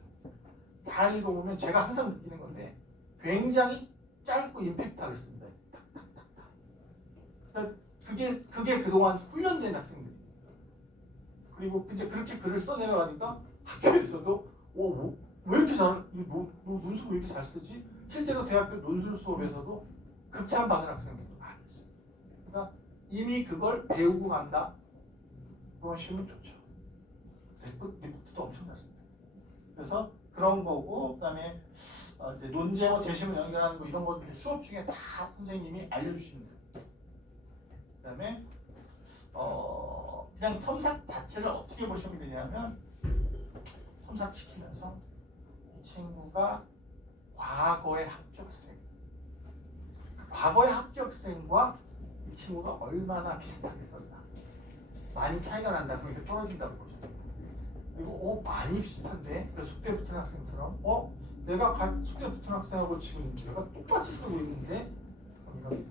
잘 읽어보면 제가 항상 느끼는 건데 굉장히 짧고 임팩트가 있습니다. 탁탁탁탁. 그러니까 그게 그동안 훈련된 학생들이에요. 그리고 이제 그렇게 글을 써내려가니까 학교에서도 왜 이렇게 잘, 너 논술 왜 이렇게 잘 쓰지? 실제로 대학교 논술 수업에서도 극찬받는 학생들도 많이 있어요. 그러니까 이미 그걸 배우고 간다. 그러시면 좋죠. 리포트도 엄청났습니다. 그래서 그런 거고, 그다음에 이제 논제와 재심을 연결하는 거 이런 것들 수업 중에 다 선생님이 알려주시는 거예요. 그다음에 그냥 첨삭 자체를 어떻게 보시면 되냐면 첨삭시키면서 이 친구가 과거의 합격생, 과거의 합격생과 이 친구가 얼마나 비슷하게 썼나, 많이 차이가 난다, 그럼 이렇게 떨어진다고 보셔야 돼요. 그리고 많이 비슷한데, 그 숙제 붙은 학생처럼 내가 숙제 붙은 학생하고 지금 내가 똑같이 쓰고 있는데 이런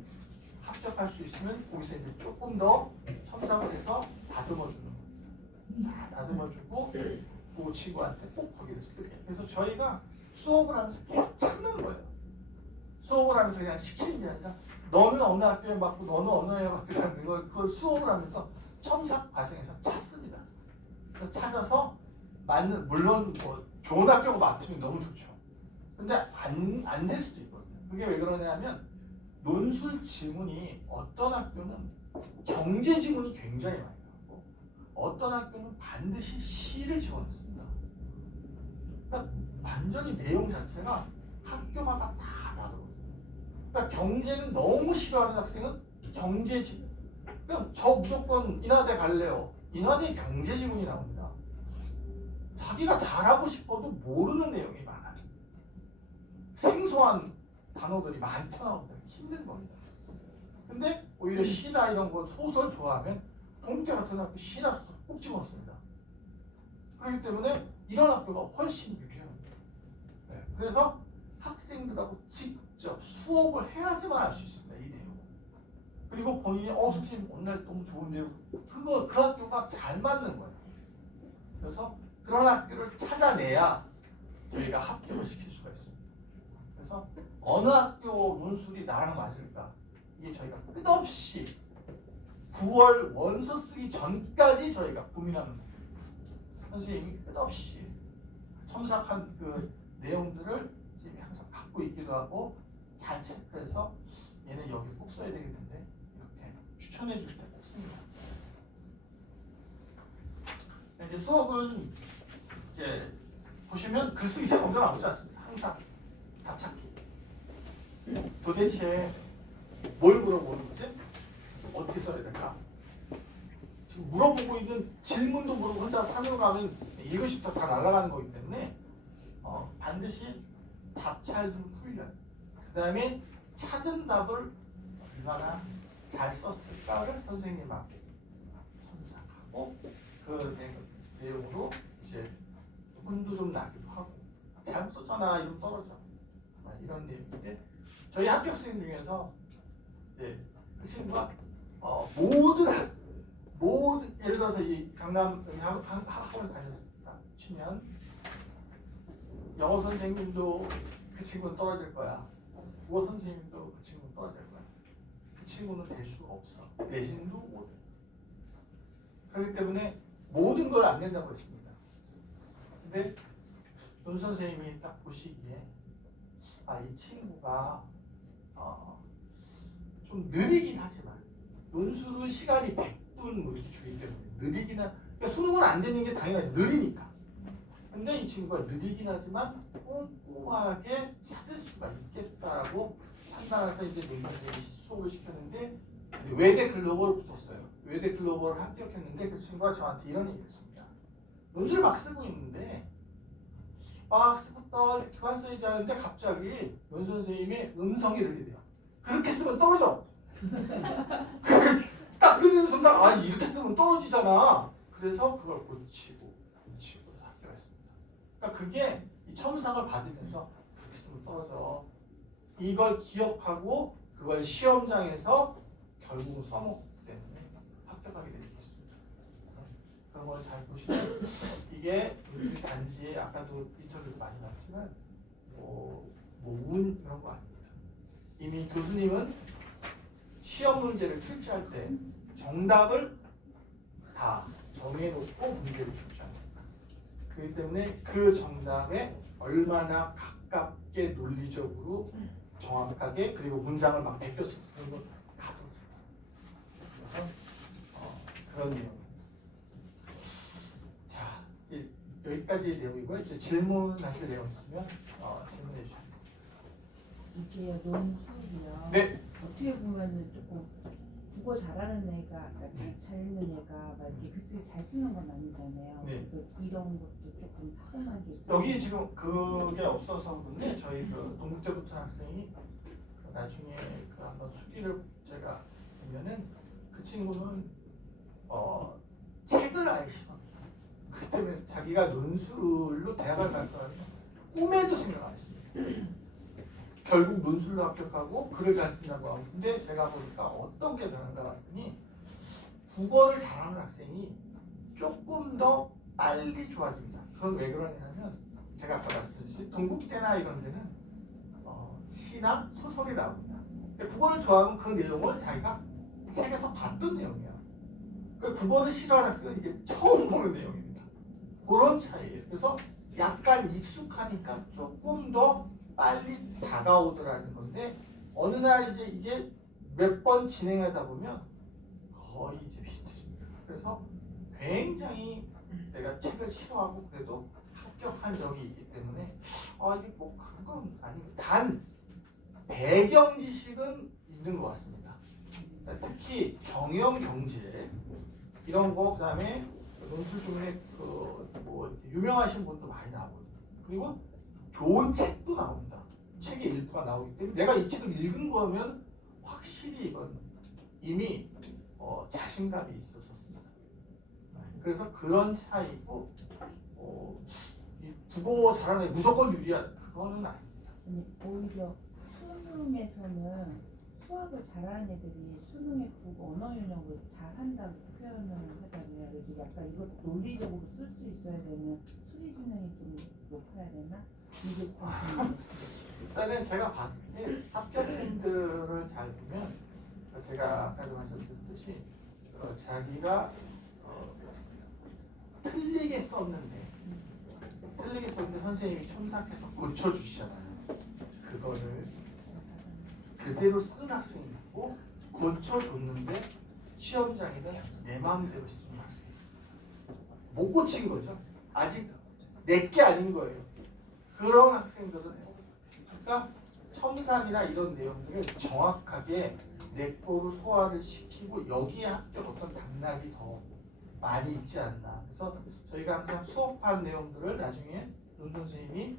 합격할 수 있으면 거기서 이제 조금 더 첨삭을 해서 다듬어 주는 거예요. 자, 다듬어주고 그 친구한테 꼭 거기를 쓰게. 그래서 저희가 수업을 하면서 계속 찾는 거예요. 수업을 하면서 그냥 시키는 게 아니라 너는 어느 학교에 맞고 너는 어느 학교에 맞고 걸 그걸 수업을 하면서 첨삭 과정에서 찾습니다. 그래서 찾아서 맞는, 물론 뭐 좋은 학교가 맞으면 너무 좋죠. 근데 안 될 수도 있거든요. 그게 왜 그러냐면 논술 지문이 어떤 학교는 경제 지문이 굉장히 많이 나오고 어떤 학교는 반드시 시를 지원했습니다. 그러니까 완전히 내용 자체가 학교마다 다 다르거든요. 그러니까 경제는 너무 싫어하는 학생은 경제 지문, 그냥 저 무조건 인하대 갈래요. 인하대 경제 지문이 나옵니다. 자기가 잘하고 싶어도 모르는 내용이 많아요. 생소한 단어들이 많이 튀어나오면 힘든 겁니다. 근데 오히려 시나 이런 거 소설 좋아하면 동계 같은 학교 시나 소설 꼭 집어넣습니다. 그렇기 때문에 이런 학교가 훨씬 유리합니다. 네. 그래서 학생들하고 직접 수업을 해야지만 알 수 있습니다. 이 내용. 그리고 본인이 선생님 오늘 너무 좋은데요. 그 학교가 잘 맞는 거예요. 그래서 그런 학교를 찾아내야 저희가 합격을 시킬 수가 있습니다. 그래서 어느 학교 논술이 나랑 맞을까? 이게 저희가 끝없이 9월 원서 쓰기 전까지 저희가 고민하는 거예요. 선생님이 끝없이 첨삭한 그 내용들을 선생님이 항상 갖고 있기도 하고 잘 체크해서 얘는 여기 꼭 써야 되겠는데 이렇게 추천해 줄 때 꼭 씁니다. 이제 수업은 이제 보시면 글쓰기 정말 나오지 않습니다. 항상 답찾기. 도대체 뭘 물어보는 거지? 어떻게 써야 될까? 지금 물어보고 있는 질문도 모르고 혼자 산으로 가면 읽으시부터 다 날아가는 거기 때문에 반드시 답찰 좀 훈련. 그 다음에 찾은 답을 얼마나 잘 썼을까를 선생님하고 첨삭하고 그 내용으로 이제 혼도 좀 나기도 하고 잘못 썼잖아 이러면 떨어져. 이런 내용인데 저희 합격생 중에서 이제 그 친구가 모든 예를 들어서 이 강남 학원을 다녔다 치면 영어 선생님도 그 친구는 떨어질 거야. 국어 선생님도 그 친구는 떨어질 거야. 그 친구는 될 수가 없어. 내신도 못. 그렇기 때문에 모든 걸 안 낸다고 했습니다. 근데 논 선생님이 딱 보시기에 이 친구가 좀 느리긴 하지만 논술은 시간이 100분 뭐 이렇게 주기 때문에 느리긴 그러니까 수능은 안 되는 게 당연하지. 느리니까. 근데 이 친구가 느리긴 하지만 꼼꼼하게 찾을 수가 있겠다라고 판단해서 이제 논 선생님이 수업을 시켰는데 외대 글로벌을 붙었어요. 외대 글로벌을 합격했는데 그 친구가 저한테 이런 얘기를 했습니다. 논술 막 쓰고 있는데 쓰고 그만 써야지 하는데 갑자기 논 선생님의 음성이 들리대요. 그렇게 쓰면 떨어져. 딱 들리는 순간 이렇게 쓰면 떨어지잖아. 그래서 그걸 고치고 합격했습니다. 그러니까 그게 이 첨삭을 받으면서 그렇게 쓰면 떨어져. 이걸 기억하고 그걸 시험장에서 결국은 써먹기 때문에 합격하게 되겠습니다. 그런 이런 걸 잘 보시면 이게 우리 단지에 아까도 인터뷰도 많이 나왔지만 운 이런 거 아닙니다. 이미 교수님은 시험 문제를 출제할 때 정답을 다 정해놓고 문제를 출제합니다. 그렇기 때문에 그 정답에 얼마나 가깝게 논리적으로 정확하게 그리고 문장을 막 베껴서 그런 걸다 그래서 그런 내용입니다. 자, 이제 여기까지 내용이고요. 이제 질문하실 내용 있으면 질문해 주시면 됩니다. 이게 논술이요. 네. 어떻게 보면은 조금 국어 잘하는 애가, 그러니까 책 잘 읽는 애가 막 이렇게 글쓰기 잘 쓰는 건 아니잖아요. 네. 이런 것도 조금 타고난 게 있어요. 여기 지금 그게 없어서 그런데 저희 그 동국대 붙은 학생이 나중에 그 한번 수기를 제가 보면은 그 친구는 책을 아예 싫어합니다. 그렇기 때문에 자기가 논술로 대학을 갈 거라면 꿈에도 생각 안 했습니다. 결국 논술로 합격하고 글을 잘 쓴다고 하고 근데 제가 보니까 어떤 게 다른가 봤더니 국어를 잘하는 학생이 조금 더 빨리 좋아집니다. 그건 왜 그러냐면 제가 아까 말씀드렸듯이 동국대나 이런 데는 시나 소설이 나옵니다. 근데 국어를 좋아하면 그 내용을 자기가 책에서 봤던 내용이야. 그 국어를 싫어하는 학생은 이게 처음 보는 내용입니다. 그런 차이예요. 그래서 약간 익숙하니까 조금 더 빨리 다가오더라는 건데 어느 날 이제 이게 몇 번 진행하다 보면 거의 이제 비슷해집니다. 그래서 굉장히 내가 책을 싫어하고 그래도 합격한 적이 있기 때문에 이게 꼭 그런 건 아닙니다. 단 배경 지식은 있는 것 같습니다. 특히 경영 경제 이런 거 그다음에 논술 중에 유명하신 분도 많이 나오거든요. 그리고 좋은 책도 나옵니다. 책의 일부가 나오기 때문에 내가 이 책을 읽은 거면 확실히 이건 이미 자신감이 있었습니다. 그래서 그런 차이고 이 국어 잘하는 애 무조건 유리한 그거는 아닙니다. 아니, 오히려 수능에서는 수학을 잘하는 애들이 수능의 언어 윤영을 잘한다고 표현을 하잖아요. 그래서 약간 이것도 논리적으로 쓸 수 있어야 되는 수리 지능이 좀 높아야 되나? 이게 궁금해요. 일단은 제가 봤을 때 합격생들을 잘 보면 제가 아까도 말씀드렸듯이 자기가 틀리게 썼는데 선생님이 첨삭해서 고쳐주시잖아요. 그거를 그대로 쓴 학생이 있고 고쳐줬는데 시험장에는 내 마음대로 쓰는 학생이 있어요. 못 고친 거죠. 아직 내게 아닌 거예요. 그런 학생들은 그러니까 첨삭이나 이런 내용들을 정확하게 내 거로 소화를 시키고 여기에 합격 어떤 당락이 더 많이 있지 않나. 그래서 저희가 항상 수업한 내용들을 나중에 논 선생님이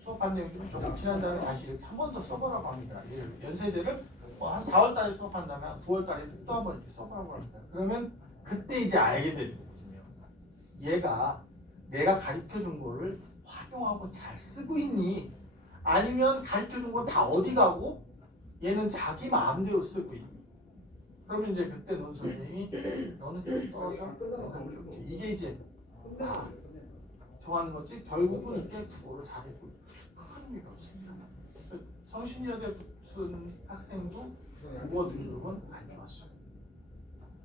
수업한 내용들을 조금 지난 다음에 다시 이렇게 한 번 더 써보라고 합니다. 연세대를 한 4월 달에 수업한다면 9월 달에 또 한 번 이렇게 써보라고 합니다. 그러면 그때 이제 알게 되는 거거든요. 얘가 내가 가르쳐준 거를 활용하고 잘 쓰고 있니? 아니면 가르쳐준 건 다 어디 가고 얘는 자기 마음대로 쓰고 있니? 그러면 이제 그때 논 선생님이 너는 여기 떨어져? 이게 이제 다 정하는 거지 결국은 이렇게 국어를 잘했고 큰 의미가 없습니다. 성신여대 붙은 학생도 국어 능력은 안 좋았어요.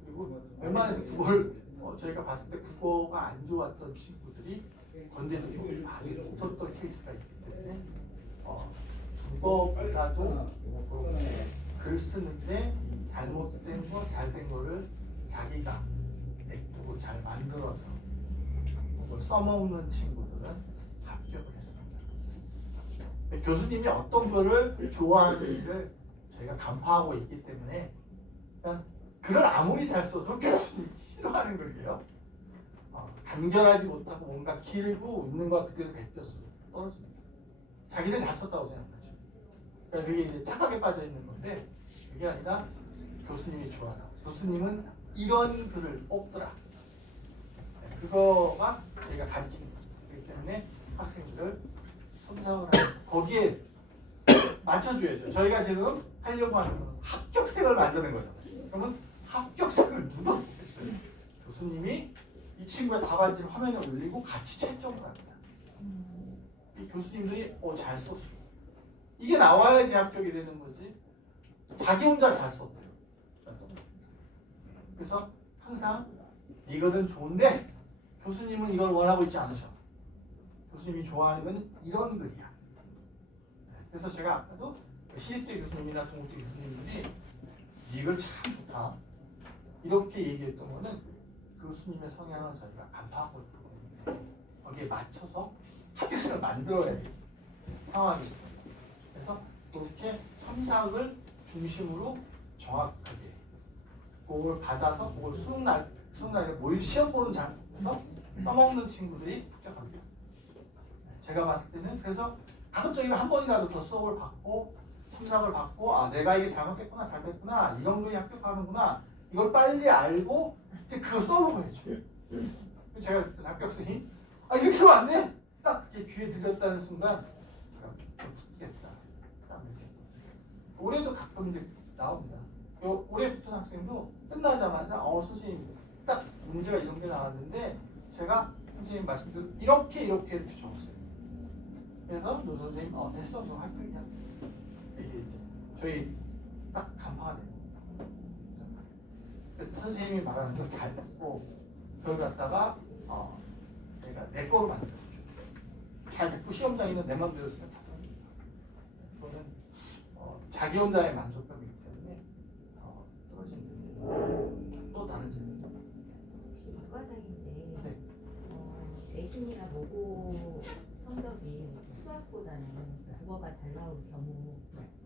그리고 웬만해서 국어를 저희가 봤을 때 국어가 안 좋았던 친구들이 건대도 많이 붙었던 케이스가 있기 때문에 국어보다도 글 쓰는데 잘못된 거, 잘된 거를 자기가 냅두고 잘 만들어서 그걸 써먹는 친구들은 합격을 했습니다. 교수님이 어떤 거를 좋아하는지를 저희가 간파하고 있기 때문에 그냥 글을 아무리 잘 써도 교수님이 싫어하는 글이에요. 간결하지 못하고 뭔가 길고 있는 거 그대로 베껴서 떨어집니다. 자기는 잘 썼다고 생각하죠. 그러니까 그게 이제 착각에 빠져 있는 건데 그게 아니라 교수님이 좋아하다. 교수님은 이런 글을 뽑더라. 그거가 저희가 가르치는 거죠. 그렇기 때문에 학생들을 첨삭을 하고 거기에 맞춰줘야죠. 저희가 지금 하려고 하는 건 합격생을 만드는 거잖아요. 그러면 합격생을 누가 뽑겠어요? 교수님이 이 친구의 답안지를 화면에 올리고 같이 채점을 합니다. 이 교수님들이 잘 썼어. 이게 나와야지 합격이 되는 거지. 자기 혼자 잘 썼대요. 그래서 항상 이거는 좋은데 교수님은 이걸 원하고 있지 않으셔. 교수님이 좋아하는 건 이런 글이야. 그래서 제가 아까도 시립대 교수님이나 동국대 교수님들이 이걸 참 좋다 이렇게 얘기했던 거는 교수님의 성향을 저희가 간파하고 있거든요. 거기에 맞춰서 합격생을 만들어야 돼요. 상황이. 그래서 그렇게 첨삭을 중심으로 정확하게 그걸 받아서 그걸 수능날에 모의 시험 보는 장소에서 써먹는 친구들이 합격합니다. 제가 봤을 때는 그래서 가급적이면 한 번이라도 더 수업을 받고 첨삭을 받고 내가 이게 잘못했구나 잘됐구나 이 정도에 합격하는구나 이걸 빨리 알고 이제 그거 써먹어야죠. 제가 그랬더니 합격생이 이렇게 쓰면 안 돼! 딱 이렇게 귀에 들렸다는 순간 제가 붙겠다. 올해도 가끔 이제 나옵니다. 올해 붙은 학생도 끝나자마자 선생님 딱 문제가 이런 게 나왔는데 제가 선생님 말씀대로 이렇게 적었어요. 그래서 노 선생님 됐어 너 합격이야. 이게 이제 저희 딱 간파가 돼요. 선생님이 말하는 걸 잘 듣고 그걸 갖다가 내가 내 거로 만들어줘. 잘 듣고 시험장에는 내 맘대로 쓰면 다 됩니다. 그거는 자기 혼자의 만족감이기 때문에 떨어지는데 또 다른 질문. 혹시 교과서인데 네. 내신이나 모고 성적이 수학보다는 국어가 잘 나올 경우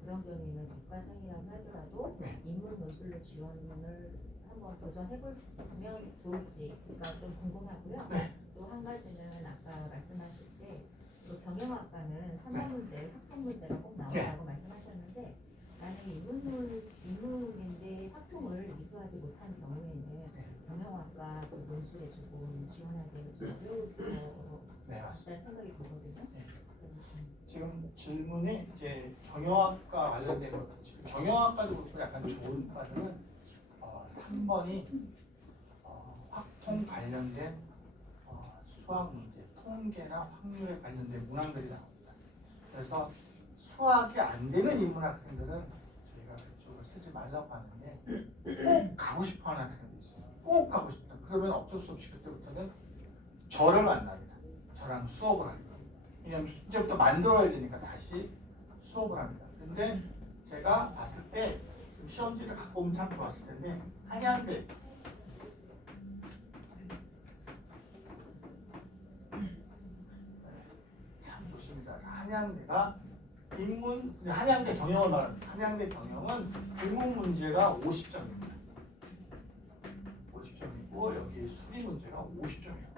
그런 경우에는 교과상이라고 하더라도 네. 인문 논술로 지원을 한번 도전해보면 좋을지가 좀 궁금하고요. 네. 또 한 가지는 아까 말씀하실 때 경영학과는 3번 문제, 확통 문제가 꼭 나온다고 말씀하셨는데 만약에 인문인데 확통을 이수하지 못한 경우에는 경영학과 그 논술에 조금 지원하게 어려울 것 같다는 생각이 들거든요. 지금 질문이 이제 경영학과 관련된 것 지금 경영학과도 그렇고 약간 좋은 과는 3번이 확통 관련된 수학 문제, 통계나 확률에 관련된 문항들이 나옵니다. 그래서 수학이 안 되는 인문 학생들은 저희가 그쪽을 쓰지 말라고 하는데 꼭 가고 싶어하는 학생들이 있어요. 꼭 가고 싶다. 그러면 어쩔 수 없이 그때부터는 저를 만납니다. 저랑 수업을 합니다. 왜냐하면 이제부터 만들어야 되니까 다시 수업을 합니다. 근데 제가 봤을 때 시험지를 갖고 오면 참 좋았을 텐데 한양대 참 좋습니다. 한양대가 한양대 경영을 말합니다. 한양대 경영은 인문 문제가 50점입니다. 50점이고 여기 수리 문제가 50점이에요.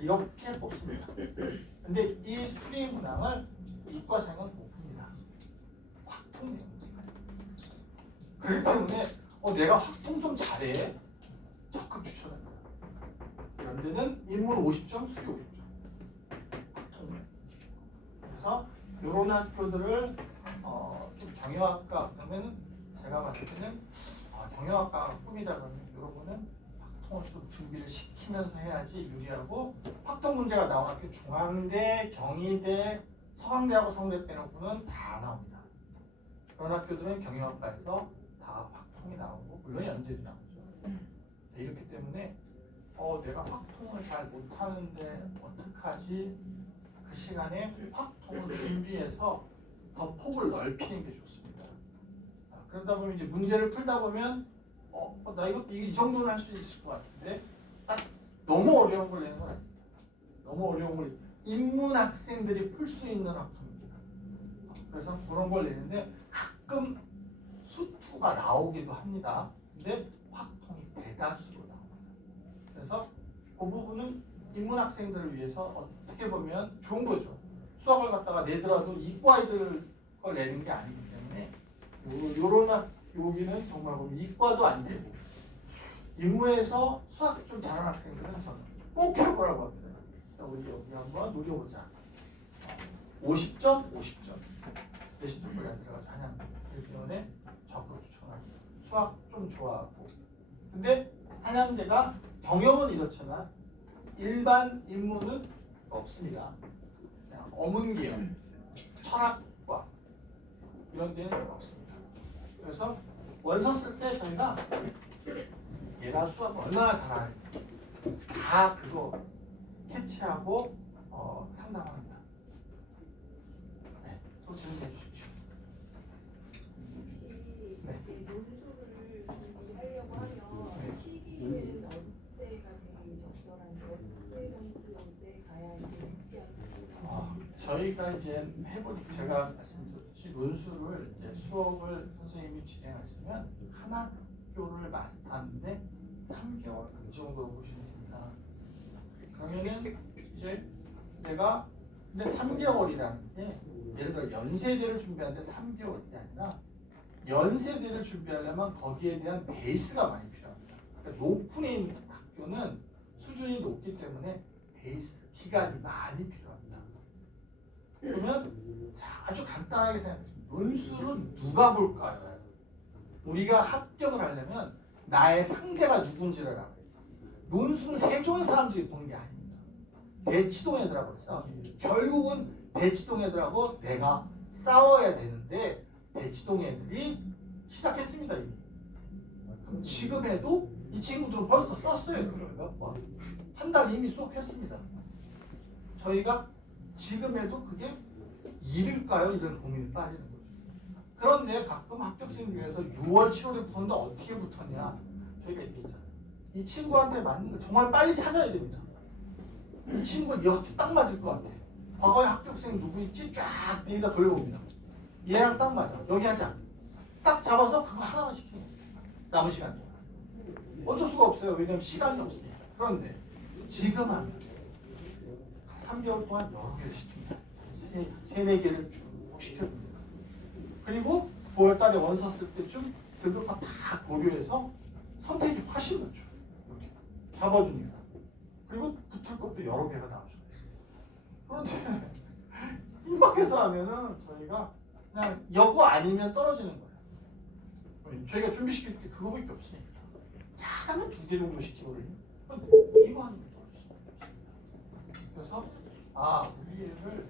이렇게 뽑습니다. 근데 이 수리 문항을 이과생은 못 풉니다. 확통입니다. 그렇기 때문에 내가 확통 좀 잘해 적극 추천합니다. 연대는 인문 50점, 수리 50점. 확통이에요. 그래서 이런 학교들을 좀 경영학과 그러면 제가 봤을 때는 경영학과 꿈이다 그러면 이런 거는 확통을 좀 준비를 시키면서 해야지 유리하고 확통 문제가 나온 학교 중앙대, 경희대, 서강대하고 성대 빼놓고는 다 나옵니다. 그런 학교들은 경영학과에서 다 확통이 나오고 물론 연대도 나오죠. 네, 이렇기 때문에 내가 확통을 잘 못하는데 어떡하지? 그 시간에 확통을 준비해서 더 폭을 넓히는 게 좋습니다. 그러다 보면 이제 문제를 풀다 보면 나 이거 이 정도는 할 수 있을 것 같은데 딱 너무 어려운 걸 내는 건 아닙니다. 너무 어려운 걸 인문 학생들이 풀 수 있는 학통입니다. 그래서 그런 걸 내는데 가끔 수투가 나오기도 합니다. 근데 확통이 대다수로 나옵니다. 그래서 그 부분은 인문 학생들을 위해서 어떻게 보면 좋은 거죠. 수학을 갖다가 내더라도 이과 아이들 걸 내는 게 아니기 때문에 여기는 정말 보면 이과도 안 되고 인문에서 수학 좀 잘하는 학생들은 저는 꼭 해보라고 합니다. 우리 여기 한번 노려보자. 50점, 50점. 내신 토플이 안 들어가죠. 한양. 그렇기 때문에 적극 추천합니다. 수학 좀 좋아하고. 근데 한양대가 경영은 이렇지만 일반 인문은 없습니다. 그냥 어문계열, 철학과 이런 데는 없습니다. 그래서 원서 쓸 때 저희가 얘가 수학을 얼마나 잘하는지 다 그거 캐치하고 상담합니다. 네, 또 질문해 주십시오. 혹시 네. 이제 논술을 준비하려고 하면 네. 시기에는 어때가 제일 적절한지 어때 정도에 가야 이게 쉽지 않을까? 저희가 이제 제가 말씀드렸듯이 논술을 이제 수업을 선생님이 진행하시면 한 학교를 마스터하는데 3개월 이 정도 보시면 됩니다. 그러면은 이제 내가 근데 3개월이라는 게 예를 들어 연세대를 준비하는데 3개월이 아니라 연세대를 준비하려면 거기에 대한 베이스가 많이 필요합니다. 그러니까 높은 애 있는 학교는 수준이 높기 때문에 베이스 기간이 많이 필요합니다. 그러면 자, 아주 간단하게 생각해보시면 논술은 누가 볼까요? 우리가 합격을 하려면 나의 상대가 누군지를 알아야 돼요. 논술은 세종의 사람들이 보는 게 아닙니다. 대치동 애들하고 있어. 결국은 대치동 애들하고 내가 싸워야 되는데 대치동 애들이 시작했습니다 이미. 그럼 지금에도 이 친구들은 벌써 썼어요. 그걸 몇 번. 한 달 이미 수업했습니다. 저희가 지금에도 그게 일일까요? 이런 고민이 빠지는 거죠. 그런데 가끔 합격생 중에서 6월, 7월에 붙었는데 어떻게 붙었냐? 저희가 얘기했잖아요. 이 친구한테 맞는 거 정말 빨리 찾아야 됩니다. 이 친구가 이 학교 딱 맞을 것 같아. 과거에 합격생 누구 있지? 쫙 내가 돌려봅니다. 얘랑 딱 맞아. 여기 하자. 딱 잡아서 그거 하나만 시키는 거예요. 남은 시간 동안. 어쩔 수가 없어요. 왜냐면 시간이 없으니까. 그런데 지금 하면 3개월 동안 여러 개를 시킵니다. 3-4개를 쭉 시켜줍니다. 그리고 9월 달에 원서 쓸 때쯤 등급과 다 고려해서 선택이 훨씬 많죠. 잡아주니까. 그리고 붙을 것도 여러 개가 나올 수가 있습니다. 그런데 임박해서 하면은 저희가 그냥 여고 아니면 떨어지는 거예요. 저희가 준비시킬 때 그거밖에 없으니까. 잘하면 2개 정도 시키거든요. 그런데 이거 하는 게 떨어질 수가 없습니다. 그래서 우리 애를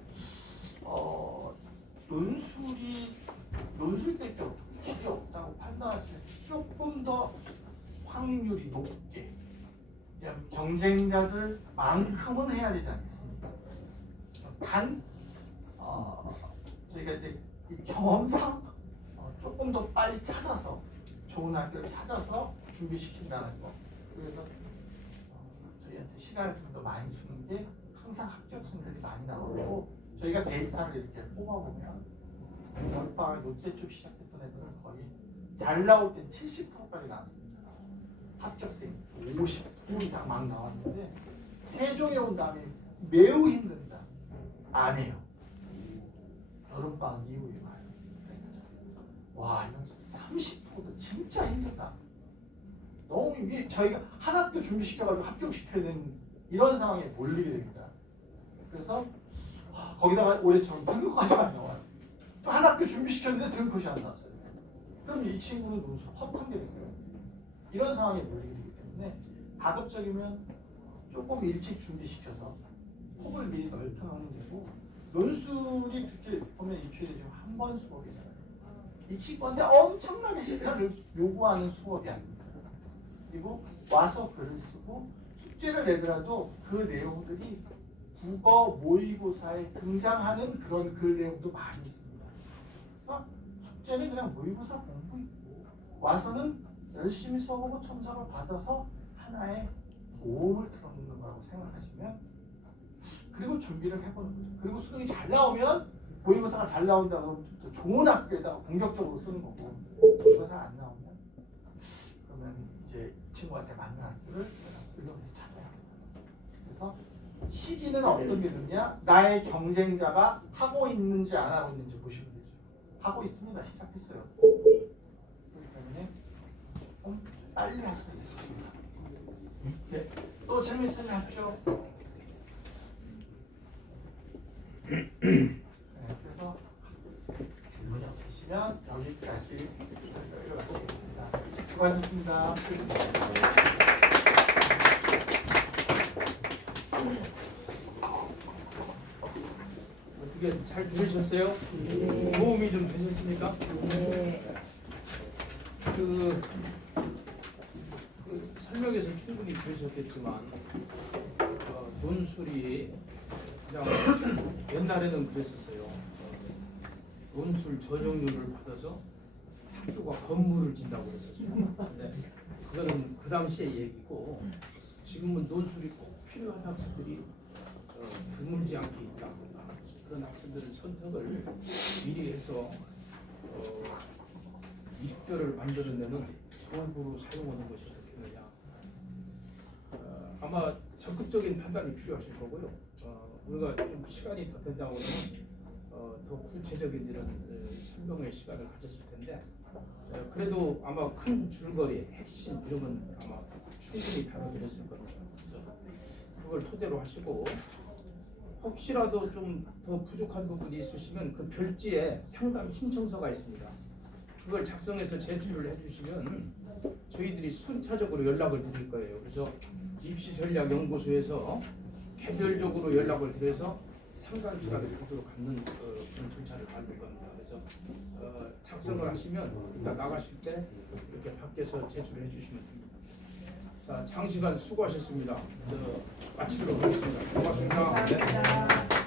논술밖에 어떻게 길이 없다고 판단하시면 조금 더 확률이 높게 경쟁자들만큼은 해야 되지 않겠습니까? 단 저희가 이제 이 경험상 조금 더 빨리 찾아서 좋은 학교를 찾아서 준비시킨다는 거. 그래서 저희한테 시간을 좀 더 많이 주는 게 항상 합격생들이 많이 나오고 저희가 데이터를 이렇게 뽑아보면 겨울방학 요때쯤 시작했던 애들은 거의 잘 나올 땐 70%까지 나왔습니다. 합격생 50% 이상 막 나왔는데 세종에 온 다음에 매우 힘든다. 안 해요. 여름방학 이후에 와요. 와 이런 30%도 진짜 힘들다. 너무 이게 저희가 한 학교 준비시켜가지고 합격시켜야 되는 이런 상황에 몰리게 됩니다. 그래서 거기다가 올해처럼 등급까지 안 나와요. 또 한 학교 준비시켰는데 등급이 안 나왔어요. 그럼 이 친구는 논술 헛한 게 됐어요. 이런 상황에 몰리게 되기 때문에 가급적이면 조금 일찍 준비시켜서 폭을 미리 넓혀놓는 게고 논술이 그렇게 보면 일주일에 지금 한 번 수업이잖아요. 이 친구한테 엄청나게 시간을 요구하는 수업이 아닙니다. 그리고 와서 글을 쓰고 숙제를 내더라도 그 내용들이 국어 모의고사에 등장하는 그런 글 내용도 많이 있습니다. 그러니까 숙제는 그냥 모의고사 공부이고 와서는 열심히 써보고 첨삭을 받아서 하나의 도움을 들어놓는 거라고 생각하시면 그리고 준비를 해보는 거죠. 그리고 수능이 잘 나오면 모의고사가 잘 나온다고 하면 또 좋은 학교에다가 공격적으로 쓰는 거고 모의고사 안 나오면 그러면 이제 친구한테 맞는 학교를 의견을 찾아야 합니다. 그래서 시기는 어떤 게 되느냐? 나의 경쟁자가 하고 있는지 안 하고 있는지 보시면 되죠. 하고 있습니다. 시작했어요. 그렇기 때문에 조금 빨리 할 수 있습니다. 네. 또 질문 있으면 하십시오. 네, 그래서 질문이 없으시면 여기까지 설명을 마치겠습니다. 수고하셨습니다. 어떻게 잘 들으셨어요? 네. 도움이 좀 되셨습니까? 네. 그 설명에서 충분히 들으셨겠지만 논술이 그냥 옛날에는 그랬었어요. 논술 전용료를 받아서 학교가 건물을 짓는다고 그랬었어요. 근데 그거는 그 당시의 얘기고 지금은 논술이 꼭 필요한 학생들이 드물지 않게 있다. 그런 학생들은 선택을 미리 해서 입결을 만들어내는 도구로 사용하는 것이 어떻겠느냐. 아마 적극적인 판단이 필요하실 거고요. 우리가 좀 시간이 더 된다고 하면 더 구체적인 이런 설명의 시간을 가졌을 텐데 그래도 아마 큰 줄거리, 핵심 이런 건 아마 충분히 다뤄드렸을 겁니다. 그래서 그걸 토대로 하시고 혹시라도 좀 더 부족한 부분이 있으시면 그 별지에 상담 신청서가 있습니다. 그걸 작성해서 제출을 해주시면 저희들이 순차적으로 연락을 드릴 거예요. 그래서 입시전략연구소에서 개별적으로 연락을 드려서 상담 시간을 그대로 갖는 그런 절차를 밟을 겁니다. 그래서 작성을 하시면 이따 나가실 때 이렇게 밖에서 제출해 주시면 됩니다. 자, 장시간 수고하셨습니다. 마치도록 하겠습니다. 고맙습니다. 감사합니다.